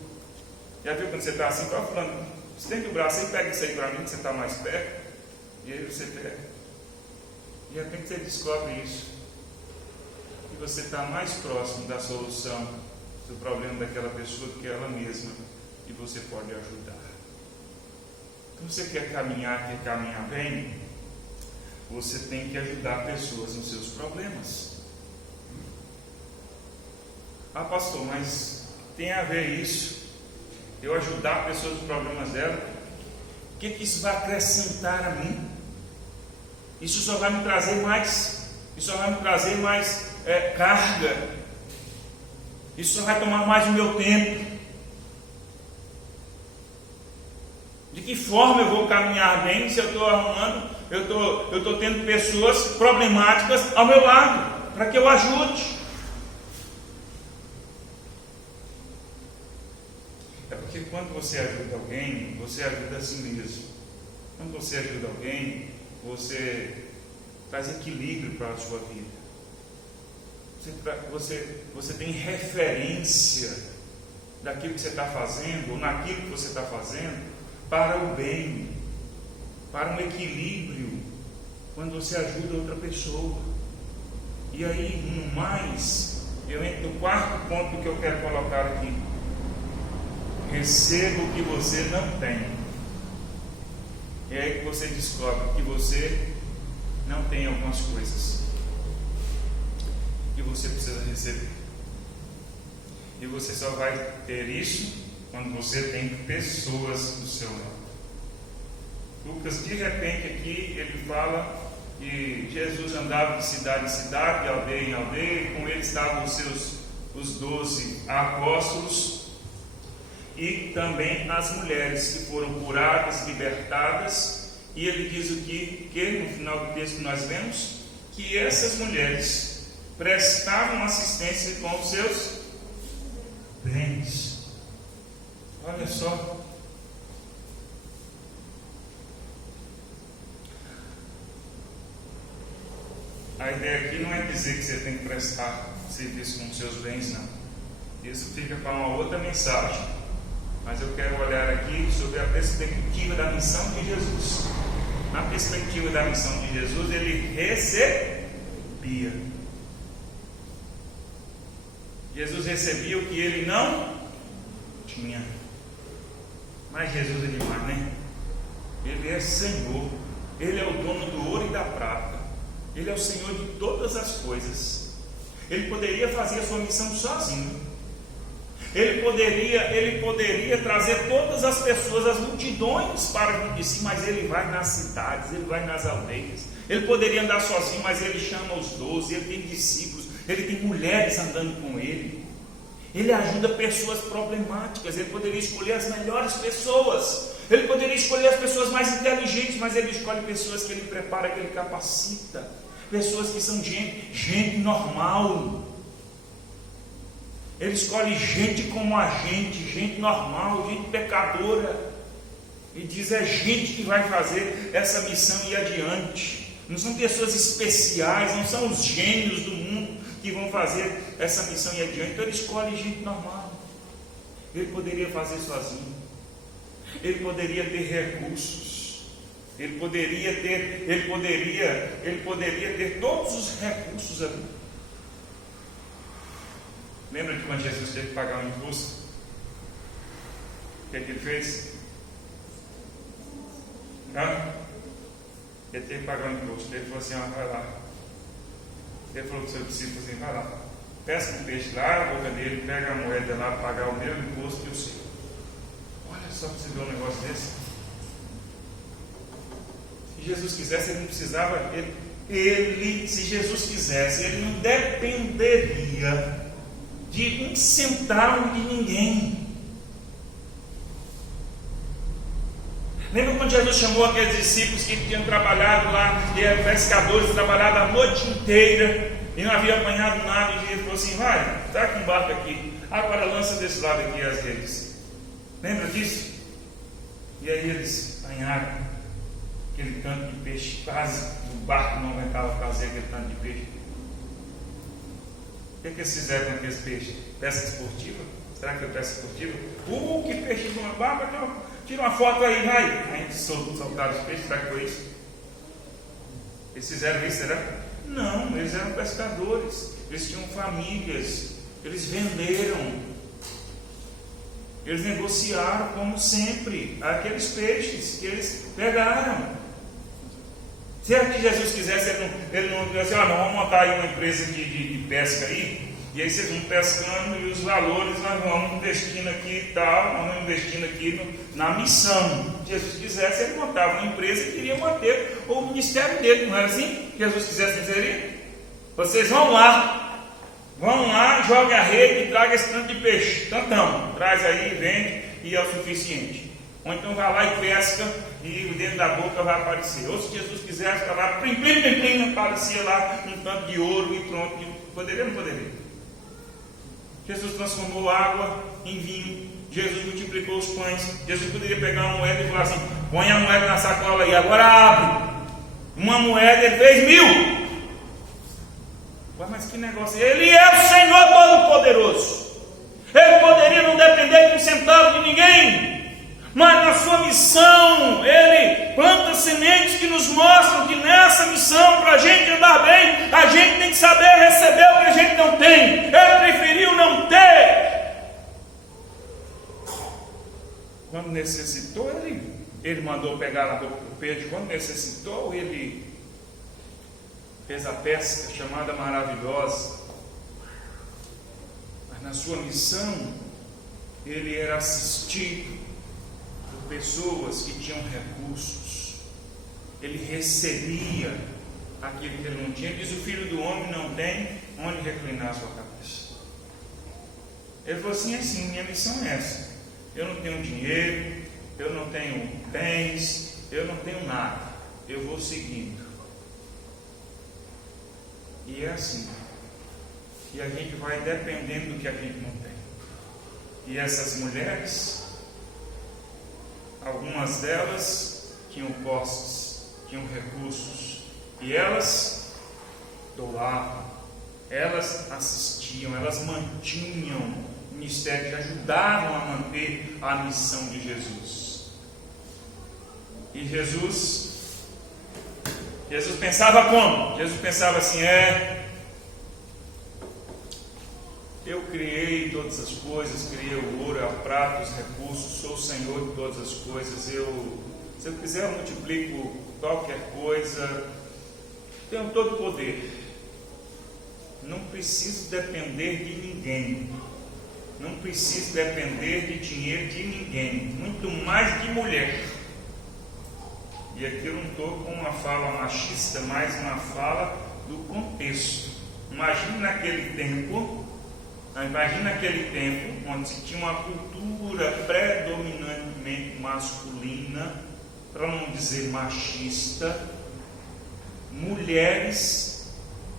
Já viu quando você está assim, está falando, estende o braço e pega isso aí para mim, que você está mais perto, e aí você pega. De repente você descobre isso, que você está mais próximo da solução do problema daquela pessoa do que ela mesma, e você pode ajudar. Então você quer caminhar bem? Você tem que ajudar pessoas nos seus problemas. Ah, pastor, mas tem a ver isso? Eu ajudar pessoas nos problemas dela? O que isso vai acrescentar a mim? Isso só vai me trazer mais. Isso só vai me trazer mais carga. Isso só vai tomar mais o meu tempo. De que forma eu vou caminhar bem se eu estou arrumando? Eu estou tendo pessoas problemáticas ao meu lado, para que eu ajude. É porque quando você ajuda alguém, você ajuda a si mesmo. Quando você ajuda alguém, você traz equilíbrio para a sua vida. Você tem referência daquilo que você está fazendo, ou naquilo que você está fazendo, para o bem, para um equilíbrio, quando você ajuda outra pessoa. E aí, no mais, eu entro no quarto ponto que eu quero colocar aqui. Receba o que você não tem. É aí que você descobre que você não tem algumas coisas que você precisa receber. E você só vai ter isso quando você tem pessoas do seu lado. Lucas, de repente aqui, ele fala que Jesus andava de cidade em cidade, de aldeia em aldeia, e com ele estavam os 12 apóstolos, e também as mulheres que foram curadas, libertadas, e ele diz o que no final do texto nós vemos, que essas mulheres prestavam assistência com os seus bens. Olha só. A ideia aqui não é dizer que você tem que prestar serviço com os seus bens, não. Isso fica para uma outra mensagem. Mas eu quero olhar aqui sobre a perspectiva da missão de Jesus. Na perspectiva da missão de Jesus, ele recebia. Jesus recebia o que ele não tinha. Mas Jesus é demais, né? Ele é Senhor. Ele é o dono do ouro e da prata. Ele é o Senhor de todas as coisas. Ele poderia fazer a sua missão sozinho. Ele poderia trazer todas as pessoas, as multidões para junto de si, mas ele vai nas cidades, ele vai nas aldeias. Ele poderia andar sozinho, mas ele chama os 12, ele tem discípulos, ele tem mulheres andando com ele. Ele ajuda pessoas problemáticas, ele poderia escolher as melhores pessoas, ele poderia escolher as pessoas mais inteligentes, mas ele escolhe pessoas que ele prepara, que ele capacita, pessoas que são gente normal. Ele escolhe gente como a gente normal, gente pecadora, e diz: é gente que vai fazer essa missão ir adiante. Não são pessoas especiais, não são os gênios do mundo que vão fazer essa missão ir adiante. Então ele escolhe gente normal. Ele poderia fazer sozinho, ele poderia ter recursos, Ele poderia ter todos os recursos ali. Lembra que quando Jesus teve que pagar um imposto? O que é que ele fez? Ele teve que pagar um imposto. Ele falou assim: vai lá. Ele falou para o seu discípulo assim: vai lá, pesca um peixe lá na boca dele, pega a moeda lá para pagar o mesmo imposto que o seu. Olha só para você ver um negócio desse. Se Jesus quisesse, ele não precisava. Se Jesus quisesse, ele não dependeria de um centavo de ninguém. Lembra quando Jesus chamou aqueles discípulos que tinham trabalhado lá, que eram pescadores, trabalhado a noite inteira e não haviam apanhado nada, e Jesus falou assim: vai, está com um barco aqui, agora lança desse lado aqui as redes. Lembra disso? E aí eles apanharam aquele tanto de peixe, quase o barco não aguentava fazer aquele tanto de peixe. O que eles fizeram com aqueles peixes? Pesca esportiva? Será que foi pesca esportiva? Que peixe bom! Tira uma foto aí, vai! A gente soltaram os peixes, será que foi isso? Eles fizeram isso, será? Não, eles eram pescadores, eles tinham famílias, eles venderam, eles negociaram como sempre aqueles peixes que eles pegaram. Se é que Jesus quisesse, ele não disse: vamos montar aí uma empresa de pesca aí, e aí vocês vão pescando e os valores nós vamos investindo aqui e tal, vamos investindo aqui na missão. Se Jesus quisesse, ele montava uma empresa e queria manter o ministério dele, não era assim? Se Jesus quisesse, não seria? Vocês vão lá, jogue a rede e traga esse tanto de peixe, tantão, traz aí, vende e é o suficiente. Ou então vai lá e pesca e dentro da boca vai aparecer. Ou se Jesus quisesse, vai lá, plim, aparecia lá um tanto de ouro e pronto. Poderia ou não poderia? Jesus transformou água em vinho. Jesus multiplicou os pães. Jesus poderia pegar uma moeda e falar assim: põe a moeda na sacola aí, agora abre. Uma moeda, ele fez 1000. Mas que negócio? Ele é o Senhor Todo-Poderoso. Ele poderia não depender de um centavo de ninguém. Mas na sua missão, Ele planta sementes que nos mostram que nessa missão, para a gente andar bem, a gente tem que saber receber o que a gente não tem. Ele preferiu não ter. Quando necessitou, Ele mandou pegar na boca do peixe. Quando necessitou, Ele fez a pesca chamada maravilhosa. Mas na sua missão, Ele era assistido pessoas que tinham recursos. Ele recebia aquilo que ele não tinha. Diz: o filho do homem não tem onde reclinar a sua cabeça. Ele falou assim: minha missão é essa. Eu não tenho dinheiro, eu não tenho bens, eu não tenho nada, eu vou seguindo. E é assim. E a gente vai dependendo do que a gente não tem. E essas mulheres, algumas delas tinham posses, tinham recursos, e elas doavam, elas assistiam, elas mantinham o ministério, ajudavam a manter a missão de Jesus. E Jesus pensava como? Jesus pensava assim: eu criei todas as coisas, criei o ouro, a prata, os recursos, sou o Senhor de todas as coisas. Se eu quiser, eu multiplico qualquer coisa, tenho todo o poder. Não preciso depender de ninguém, não preciso depender de dinheiro de ninguém, muito mais de mulher. E aqui eu não estou com uma fala machista, mas uma fala do contexto. Imagine naquele tempo onde se tinha uma cultura predominantemente masculina, para não dizer machista, mulheres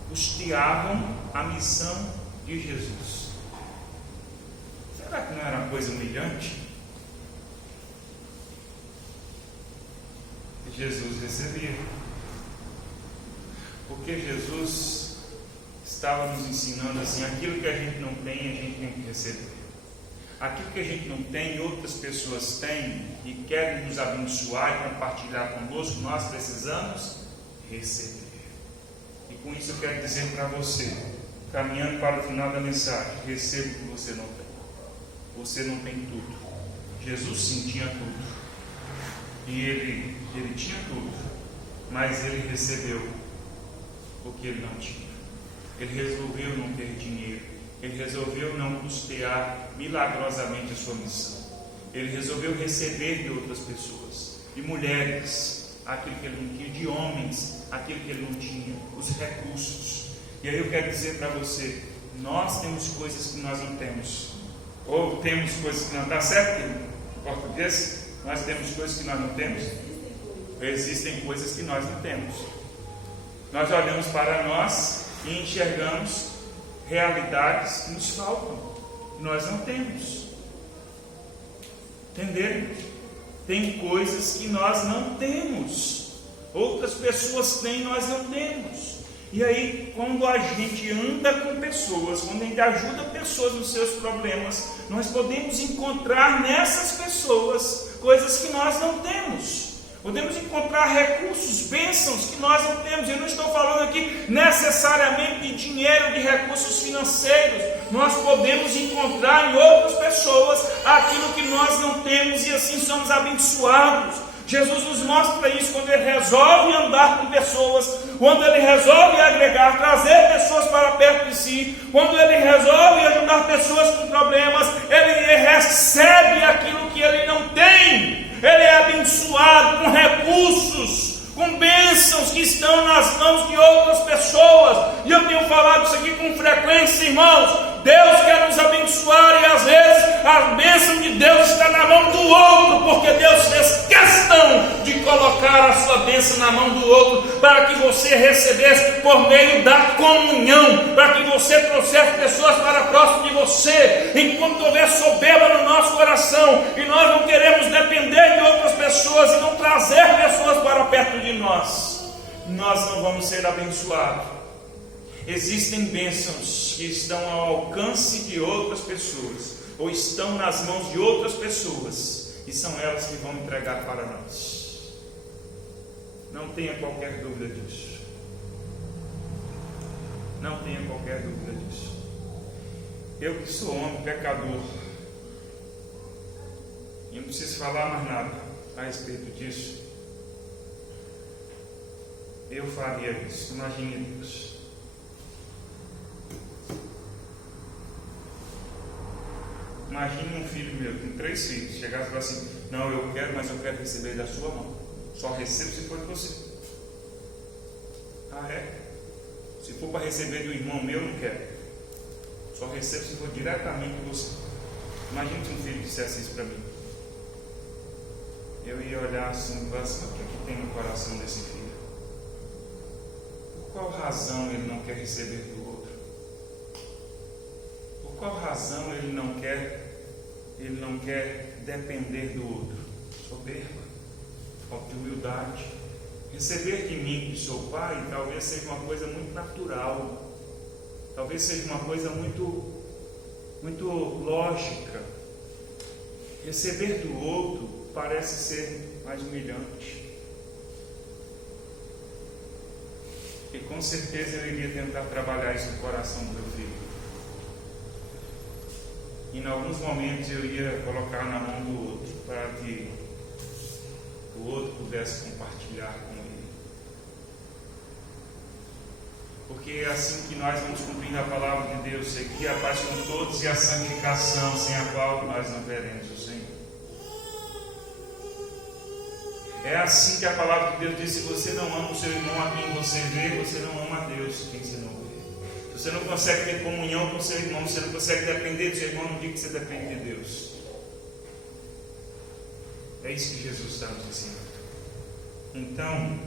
custeavam a missão de Jesus. Será que não era uma coisa humilhante? Jesus recebia, porque Jesus estava nos ensinando assim: aquilo que a gente não tem, a gente tem que receber. Aquilo que a gente não tem, outras pessoas têm e querem nos abençoar e compartilhar conosco, nós precisamos receber. E com isso eu quero dizer para você, caminhando para o final da mensagem, receba o que você não tem. Você não tem tudo. Jesus sim tinha tudo. E ele tinha tudo, mas ele recebeu o que ele não tinha. Ele resolveu não ter dinheiro. Ele resolveu não custear milagrosamente a sua missão. Ele resolveu receber de outras pessoas, de mulheres, aquilo que ele não tinha, de homens, aquilo que ele não tinha, os recursos. E aí eu quero dizer para você, nós temos coisas que nós não temos, ou temos coisas que não, está certo em português? Nós temos coisas que nós não temos? Existem coisas que nós não temos. Nós olhamos para nós e enxergamos realidades que nos faltam, que nós não temos. Entenderam? Tem coisas que nós não temos, outras pessoas têm, nós não temos. E aí, quando a gente anda com pessoas, quando a gente ajuda pessoas nos seus problemas, nós podemos encontrar nessas pessoas coisas que nós não temos. Podemos encontrar recursos, bênçãos que nós não temos. Eu não estou falando aqui necessariamente de dinheiro, de recursos financeiros. Nós podemos encontrar em outras pessoas aquilo que nós não temos e assim somos abençoados. Jesus nos mostra isso quando Ele resolve andar com pessoas, quando Ele resolve agregar, trazer pessoas para perto de si, quando Ele resolve ajudar pessoas com problemas, Ele recebe aquilo que Ele não tem. Ele é abençoado com recursos, com bênçãos que estão nas mãos de outras pessoas. E eu tenho falado isso aqui com frequência, irmãos. Deus quer nos abençoar e às vezes a bênção de Deus está na mão do outro, porque Deus fez questão de colocar a sua bênção na mão do outro, para que você recebesse por meio da comunhão, para que você trouxesse pessoas para próximo de você. Enquanto houver soberba no nosso coração e nós não queremos depender de outras pessoas e não trazer pessoas para perto de nós, nós não vamos ser abençoados. Existem bênçãos que estão ao alcance de outras pessoas, ou estão nas mãos de outras pessoas, e são elas que vão entregar para nós. Não tenha qualquer dúvida disso. Não tenha qualquer dúvida disso. Eu que sou homem, pecador, e não preciso falar mais nada a respeito disso, eu faria isso. Imagine Deus. Imagine um filho meu, tem 3 filhos, chegasse e falasse assim: não, eu quero, mas eu quero receber da sua mão. Só recebo se for de você. Ah, é? Se for para receber do irmão meu, não quero. Só recebo se for diretamente de você. Imagine se um filho dissesse isso para mim. Eu ia olhar assim e falar assim: o que tem no coração desse filho? Por qual razão ele não quer receber do outro? Por qual razão ele não quer depender do outro? Soberba, falta de humildade. Receber de mim, que sou pai, talvez seja uma coisa muito natural, talvez seja uma coisa muito lógica. Receber do outro parece ser mais humilhante. E com certeza eu iria tentar trabalhar isso no coração do meu filho. E em alguns momentos eu ia colocar na mão do outro, para que o outro pudesse compartilhar com ele. Porque é assim que nós vamos cumprindo a palavra de Deus: seguir a paz com todos e a santificação, sem a qual nós não veremos o Senhor. É assim que a palavra de Deus diz: se você não ama o seu irmão a quem você vê, você não ama a Deus quem você não vê. Se você não consegue ter comunhão com o seu irmão, você não consegue depender do seu irmão, não diga que você depende de Deus. É isso que Jesus está nos ensinando. Então,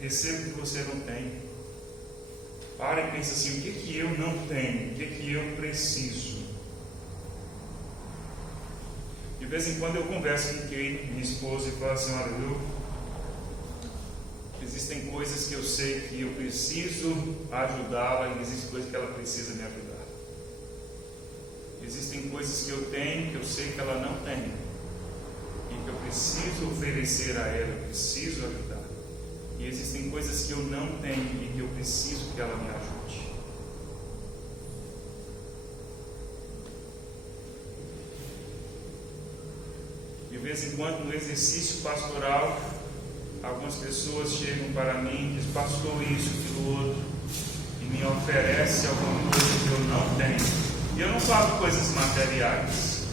receba o que você não tem. Para e pense assim: o que eu não tenho? O que eu preciso? De vez em quando eu converso com minha esposa, e falo assim: olha, existem coisas que eu sei que eu preciso ajudá-la, e existem coisas que ela precisa me ajudar. Existem coisas que eu tenho, que eu sei que ela não tem, e que eu preciso oferecer a ela, eu preciso ajudar. E existem coisas que eu não tenho e que eu preciso que ela me ajude. De vez em quando, no exercício pastoral, algumas pessoas chegam para mim e dizem: pastor, isso, aquilo, outro, e me oferece alguma coisa que eu não tenho. E eu não falo coisas materiais.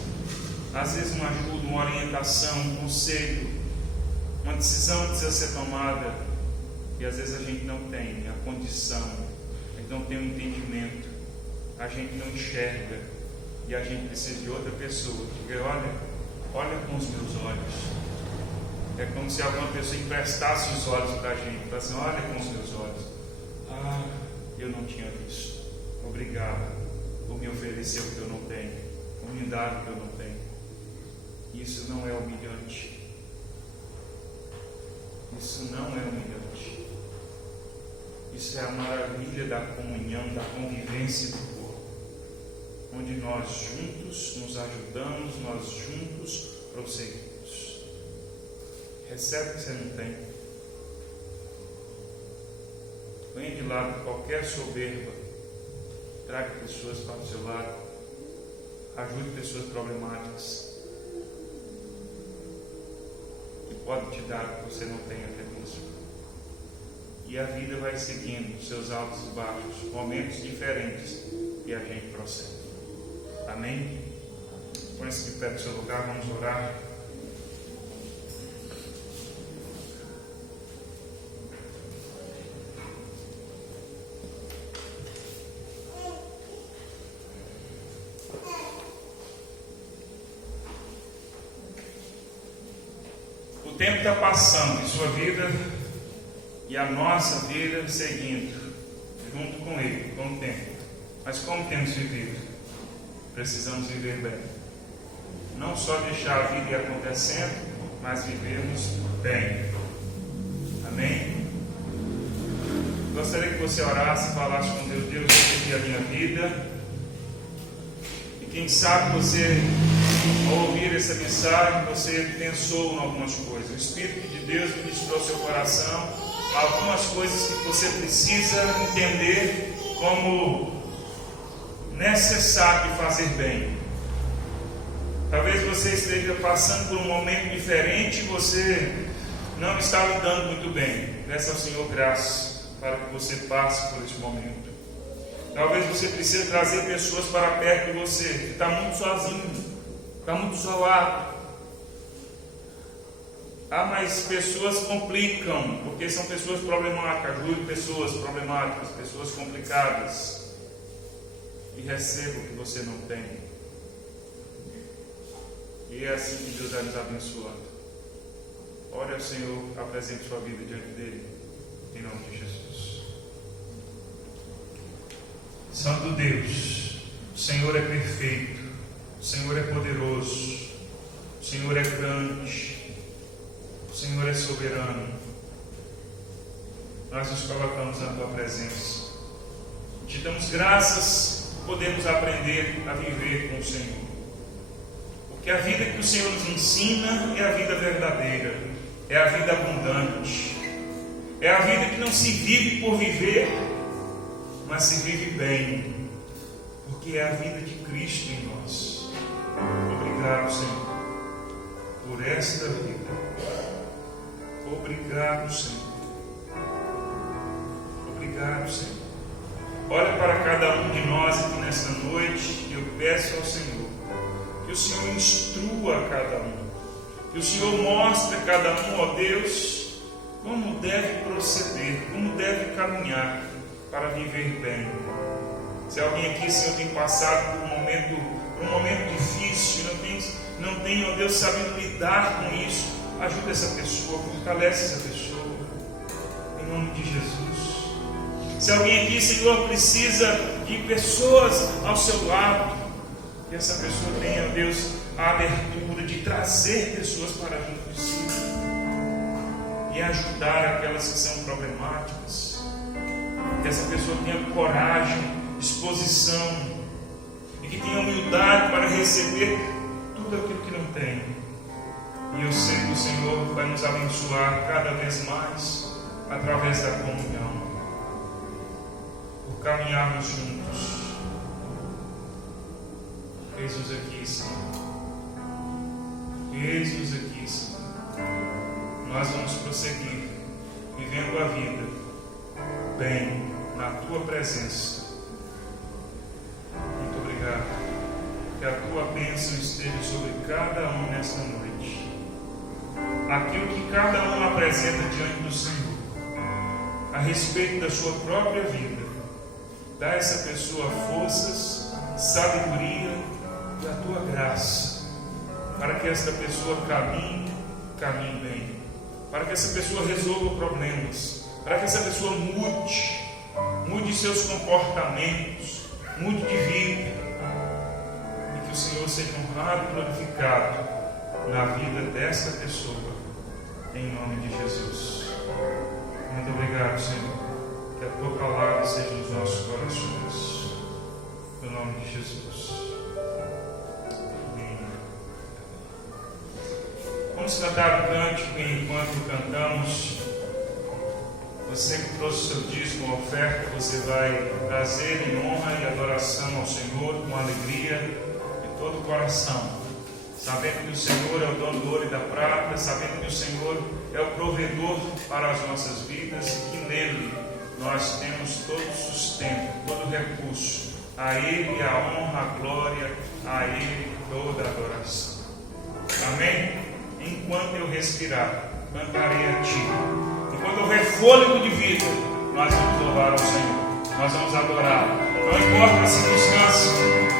Às vezes uma ajuda, uma orientação, um conselho, uma decisão que precisa ser tomada, e às vezes a gente não tem a condição, a gente não tem o entendimento, a gente não enxerga, e a gente precisa de outra pessoa que diga: olha com os meus olhos. É como se alguma pessoa emprestasse os olhos para a gente, para assim: olha com os meus olhos. Ah, eu não tinha visto. Obrigado por me oferecer o que eu não tenho, por me dar o que eu não tenho. Isso não é humilhante. Isso não é humilhante. Isso é a maravilha da comunhão, da convivência do corpo, onde nós juntos nos ajudamos, nós juntos prosseguimos. Recebe o que você não tem. Venha de lado qualquer soberba. Traga pessoas para o seu lado. Ajude pessoas problemáticas. Que podem te dar o que você não tem até mesmo. E a vida vai seguindo seus altos e baixos, momentos diferentes, e a gente prossegue. Amém? Põe-se de pé no seu lugar, vamos orar. O tempo está passando em sua vida e a nossa vida seguindo junto com ele, com o tempo. Mas como temos vivido? Precisamos viver bem. Não só deixar a vida ir acontecendo, mas vivermos bem. Amém? Gostaria que você orasse e falasse com Deus: Deus, eu vivi a minha vida. E quem sabe você, ao ouvir essa mensagem, você pensou em algumas coisas. O Espírito de Deus ministrou ao seu coração algumas coisas que você precisa entender como necessário de fazer bem. Talvez você esteja passando por um momento diferente e você não está lidando muito bem. Peça ao Senhor graça para que você passe por esse momento. Talvez você precise trazer pessoas para perto de você, que está muito sozinho, está muito isolado. Mas pessoas complicam, porque são pessoas problemáticas. Ajude pessoas problemáticas, pessoas complicadas, e receba o que você não tem. E é assim que Deus vai nos abençoando. Ore ao Senhor, apresente sua vida diante dele, em nome de Jesus. Santo Deus, o Senhor é perfeito, o Senhor é poderoso, o Senhor é grande, o Senhor é soberano. Nós nos colocamos na tua presença. Te damos graças por podermos aprender a viver com o Senhor. Porque a vida que o Senhor nos ensina é a vida verdadeira, é a vida abundante, é a vida que não se vive por viver, mas se vive bem, porque é a vida de Cristo em nós. Obrigado, Senhor, por esta vida. Obrigado, Senhor. Obrigado, Senhor. Olha para cada um de nós aqui nesta noite e eu peço ao Senhor que o Senhor instrua cada um, que o Senhor mostre a cada um, ó Deus, como deve proceder, como deve caminhar para viver bem. Se alguém aqui, Senhor, tem passado por um momento difícil, não tem, ó Deus, sabido lidar com isso, ajuda essa pessoa, fortalece essa pessoa, em nome de Jesus. Se alguém aqui, Senhor, precisa de pessoas ao seu lado, que essa pessoa tenha, ó Deus, a abertura de trazer pessoas para junto de si e ajudar aquelas que são problemáticas. Que essa pessoa tenha coragem, disposição e que tenha humildade para receber tudo aquilo que não tem. E eu sei que o Senhor vai nos abençoar cada vez mais através da comunhão, por caminharmos juntos. Eis-nos aqui, Senhor. Eis-nos aqui, Senhor. Nós vamos prosseguir vivendo a vida bem na Tua presença. Muito obrigado. Que a Tua bênção esteja sobre cada um nesta noite. Aquilo que cada um apresenta diante do Senhor, a respeito da sua própria vida, dá a essa pessoa forças, sabedoria e a Tua graça, para que esta pessoa caminhe bem, para que essa pessoa resolva problemas, para que essa pessoa mude seus comportamentos, mude de vida, e que o Senhor seja honrado e glorificado na vida desta pessoa, em nome de Jesus. Muito obrigado, Senhor, que a Tua palavra seja nos nossos corações, no nome de Jesus. Amém. Vamos cantar o cântico, e enquanto cantamos, você que trouxe seu dízimo, a oferta, você vai trazer em honra e adoração ao Senhor com alegria de todo o coração, sabendo que o Senhor é o dono do ouro e da prata, sabendo que o Senhor é o provedor para as nossas vidas e que nele nós temos todo o sustento, todo o recurso. A Ele a honra, a glória, a Ele toda a adoração. Amém? Enquanto eu respirar, cantarei a Ti. Enquanto houver fôlego de vida, nós vamos louvar ao Senhor, nós vamos adorar. Não importa a circunstância,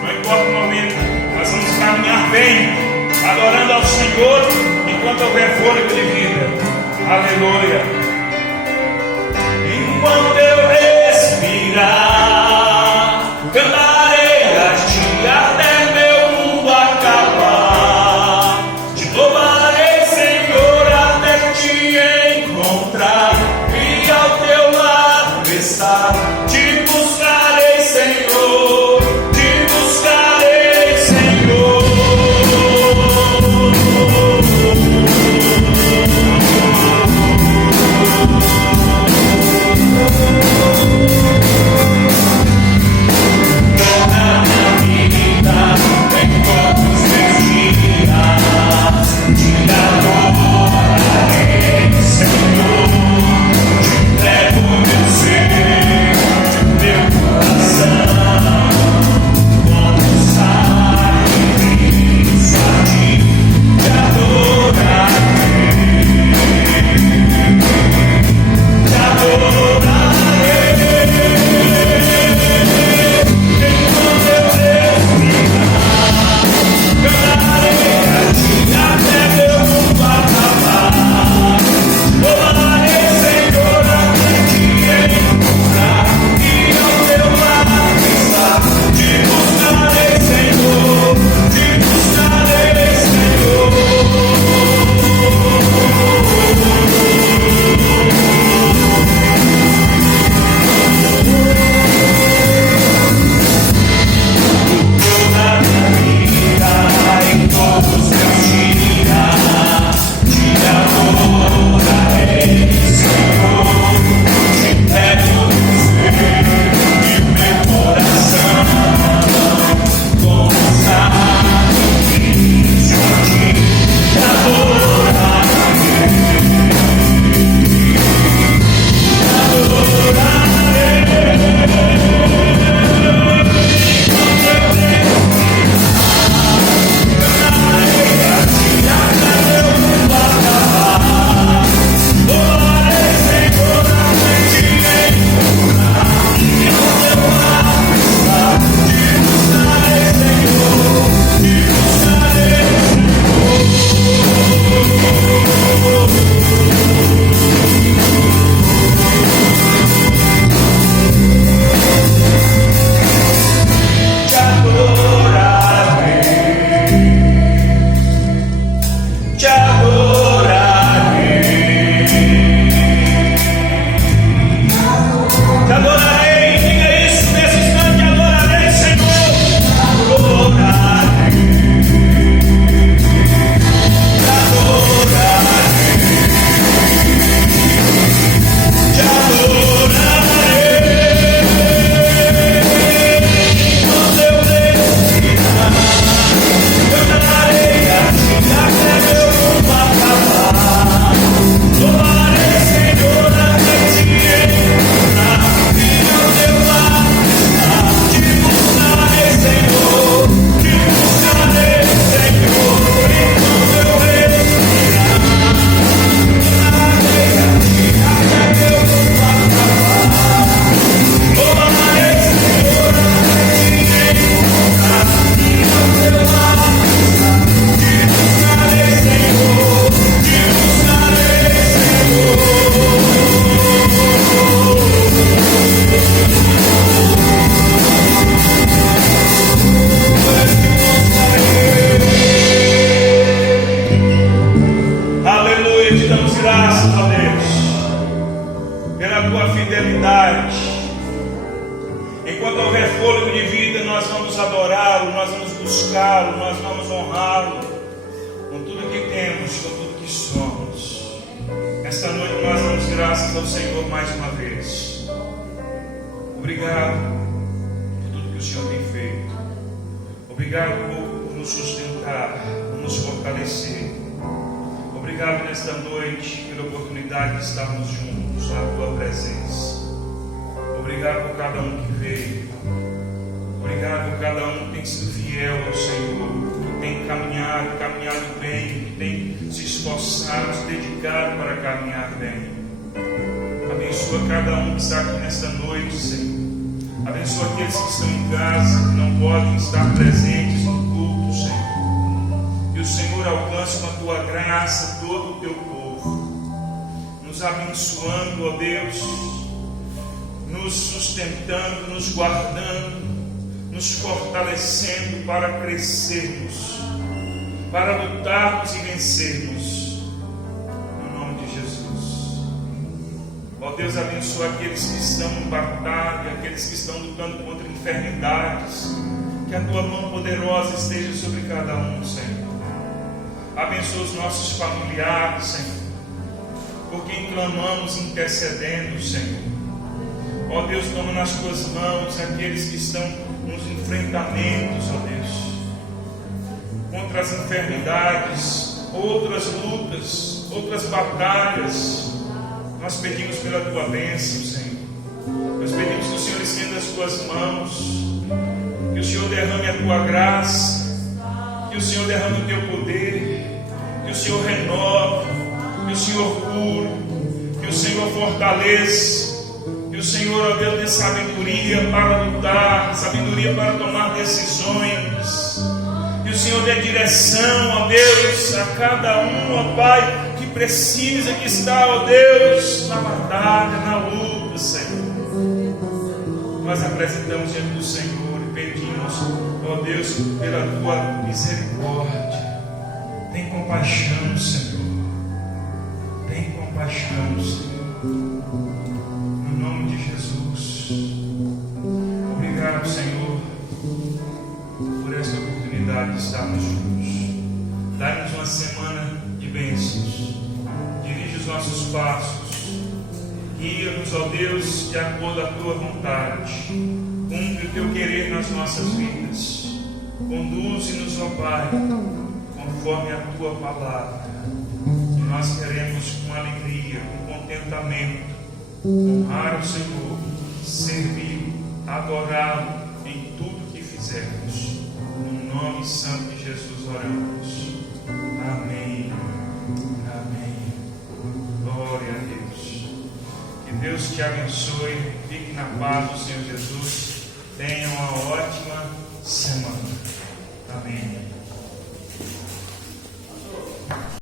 não importa o momento, nós vamos caminhar bem, adorando ao Senhor, enquanto houver fôlego de vida. Aleluia. Enquanto eu respirar, cantarei a Ti até meu mundo acabar. Te louvarei, Senhor, até Te encontrar e ao Teu lado estar. Te buscarei, Senhor, Te buscarei, Senhor. Senhor, te entrego meu ser. tua fidelidade. Enquanto houver fôlego de vida, nós vamos adorá-lo, nós vamos buscá-lo, nós vamos honrá-lo com tudo que temos, com tudo que somos. Esta noite nós damos graças ao Senhor mais uma vez. Obrigado por tudo que o Senhor tem feito. Obrigado por nos sustentar, por nos fortalecer. Obrigado nesta noite pela oportunidade de estarmos juntos na tua presença. Obrigado por cada um que veio. Obrigado por cada um que tem sido fiel ao Senhor, que tem caminhado bem, que tem se esforçado, se dedicado para caminhar bem. Abençoa cada um que está aqui nesta noite, Senhor. Abençoa aqueles que estão em casa, que não podem estar presentes no culto, Senhor. Que o Senhor alcance com a tua graça todo o teu povo, nos abençoando, ó Deus, nos sustentando, nos guardando, nos fortalecendo para crescermos, para lutarmos e vencermos, no nome de Jesus. Ó Deus, abençoa aqueles que estão em batalha, aqueles que estão lutando contra enfermidades, que a tua mão poderosa esteja sobre cada um, Senhor. Abençoa os nossos familiares, Senhor, por quem clamamos intercedendo, Senhor. Ó Deus, toma nas tuas mãos aqueles que estão nos enfrentamentos, ó Deus, contra as enfermidades, outras lutas, outras batalhas. Nós pedimos pela tua bênção, Senhor. Nós pedimos que o Senhor estenda as tuas mãos, que o Senhor derrame a tua graça, que o Senhor derrame o teu poder, que o Senhor renove, que o Senhor cure, que o Senhor fortaleça. Que o Senhor, ó Deus, dê sabedoria para lutar, sabedoria para tomar decisões. Que o Senhor dê direção, ó Deus, a cada um, ó Pai, que precisa, que está, ó Deus, na batalha, na luta, Senhor. Nós apresentamos diante do Senhor e pedimos, ó Deus, pela tua misericórdia. Tem compaixão, Senhor. Tem compaixão, Senhor. Em nome de Jesus. Obrigado, Senhor, por esta oportunidade de estarmos juntos. Dá-nos uma semana de bênçãos. Dirige os nossos passos. Guia-nos, ó Deus, de acordo à tua vontade. Cumpre o teu querer nas nossas vidas. Conduze-nos, ó Pai, conforme a tua palavra. E nós queremos com alegria, com contentamento, honrar o Senhor, servir, adorá-lo em tudo que fizermos. No nome santo de Jesus oramos. Amém. Amém. Glória a Deus. Que Deus te abençoe. Fique na paz do Senhor Jesus. Tenha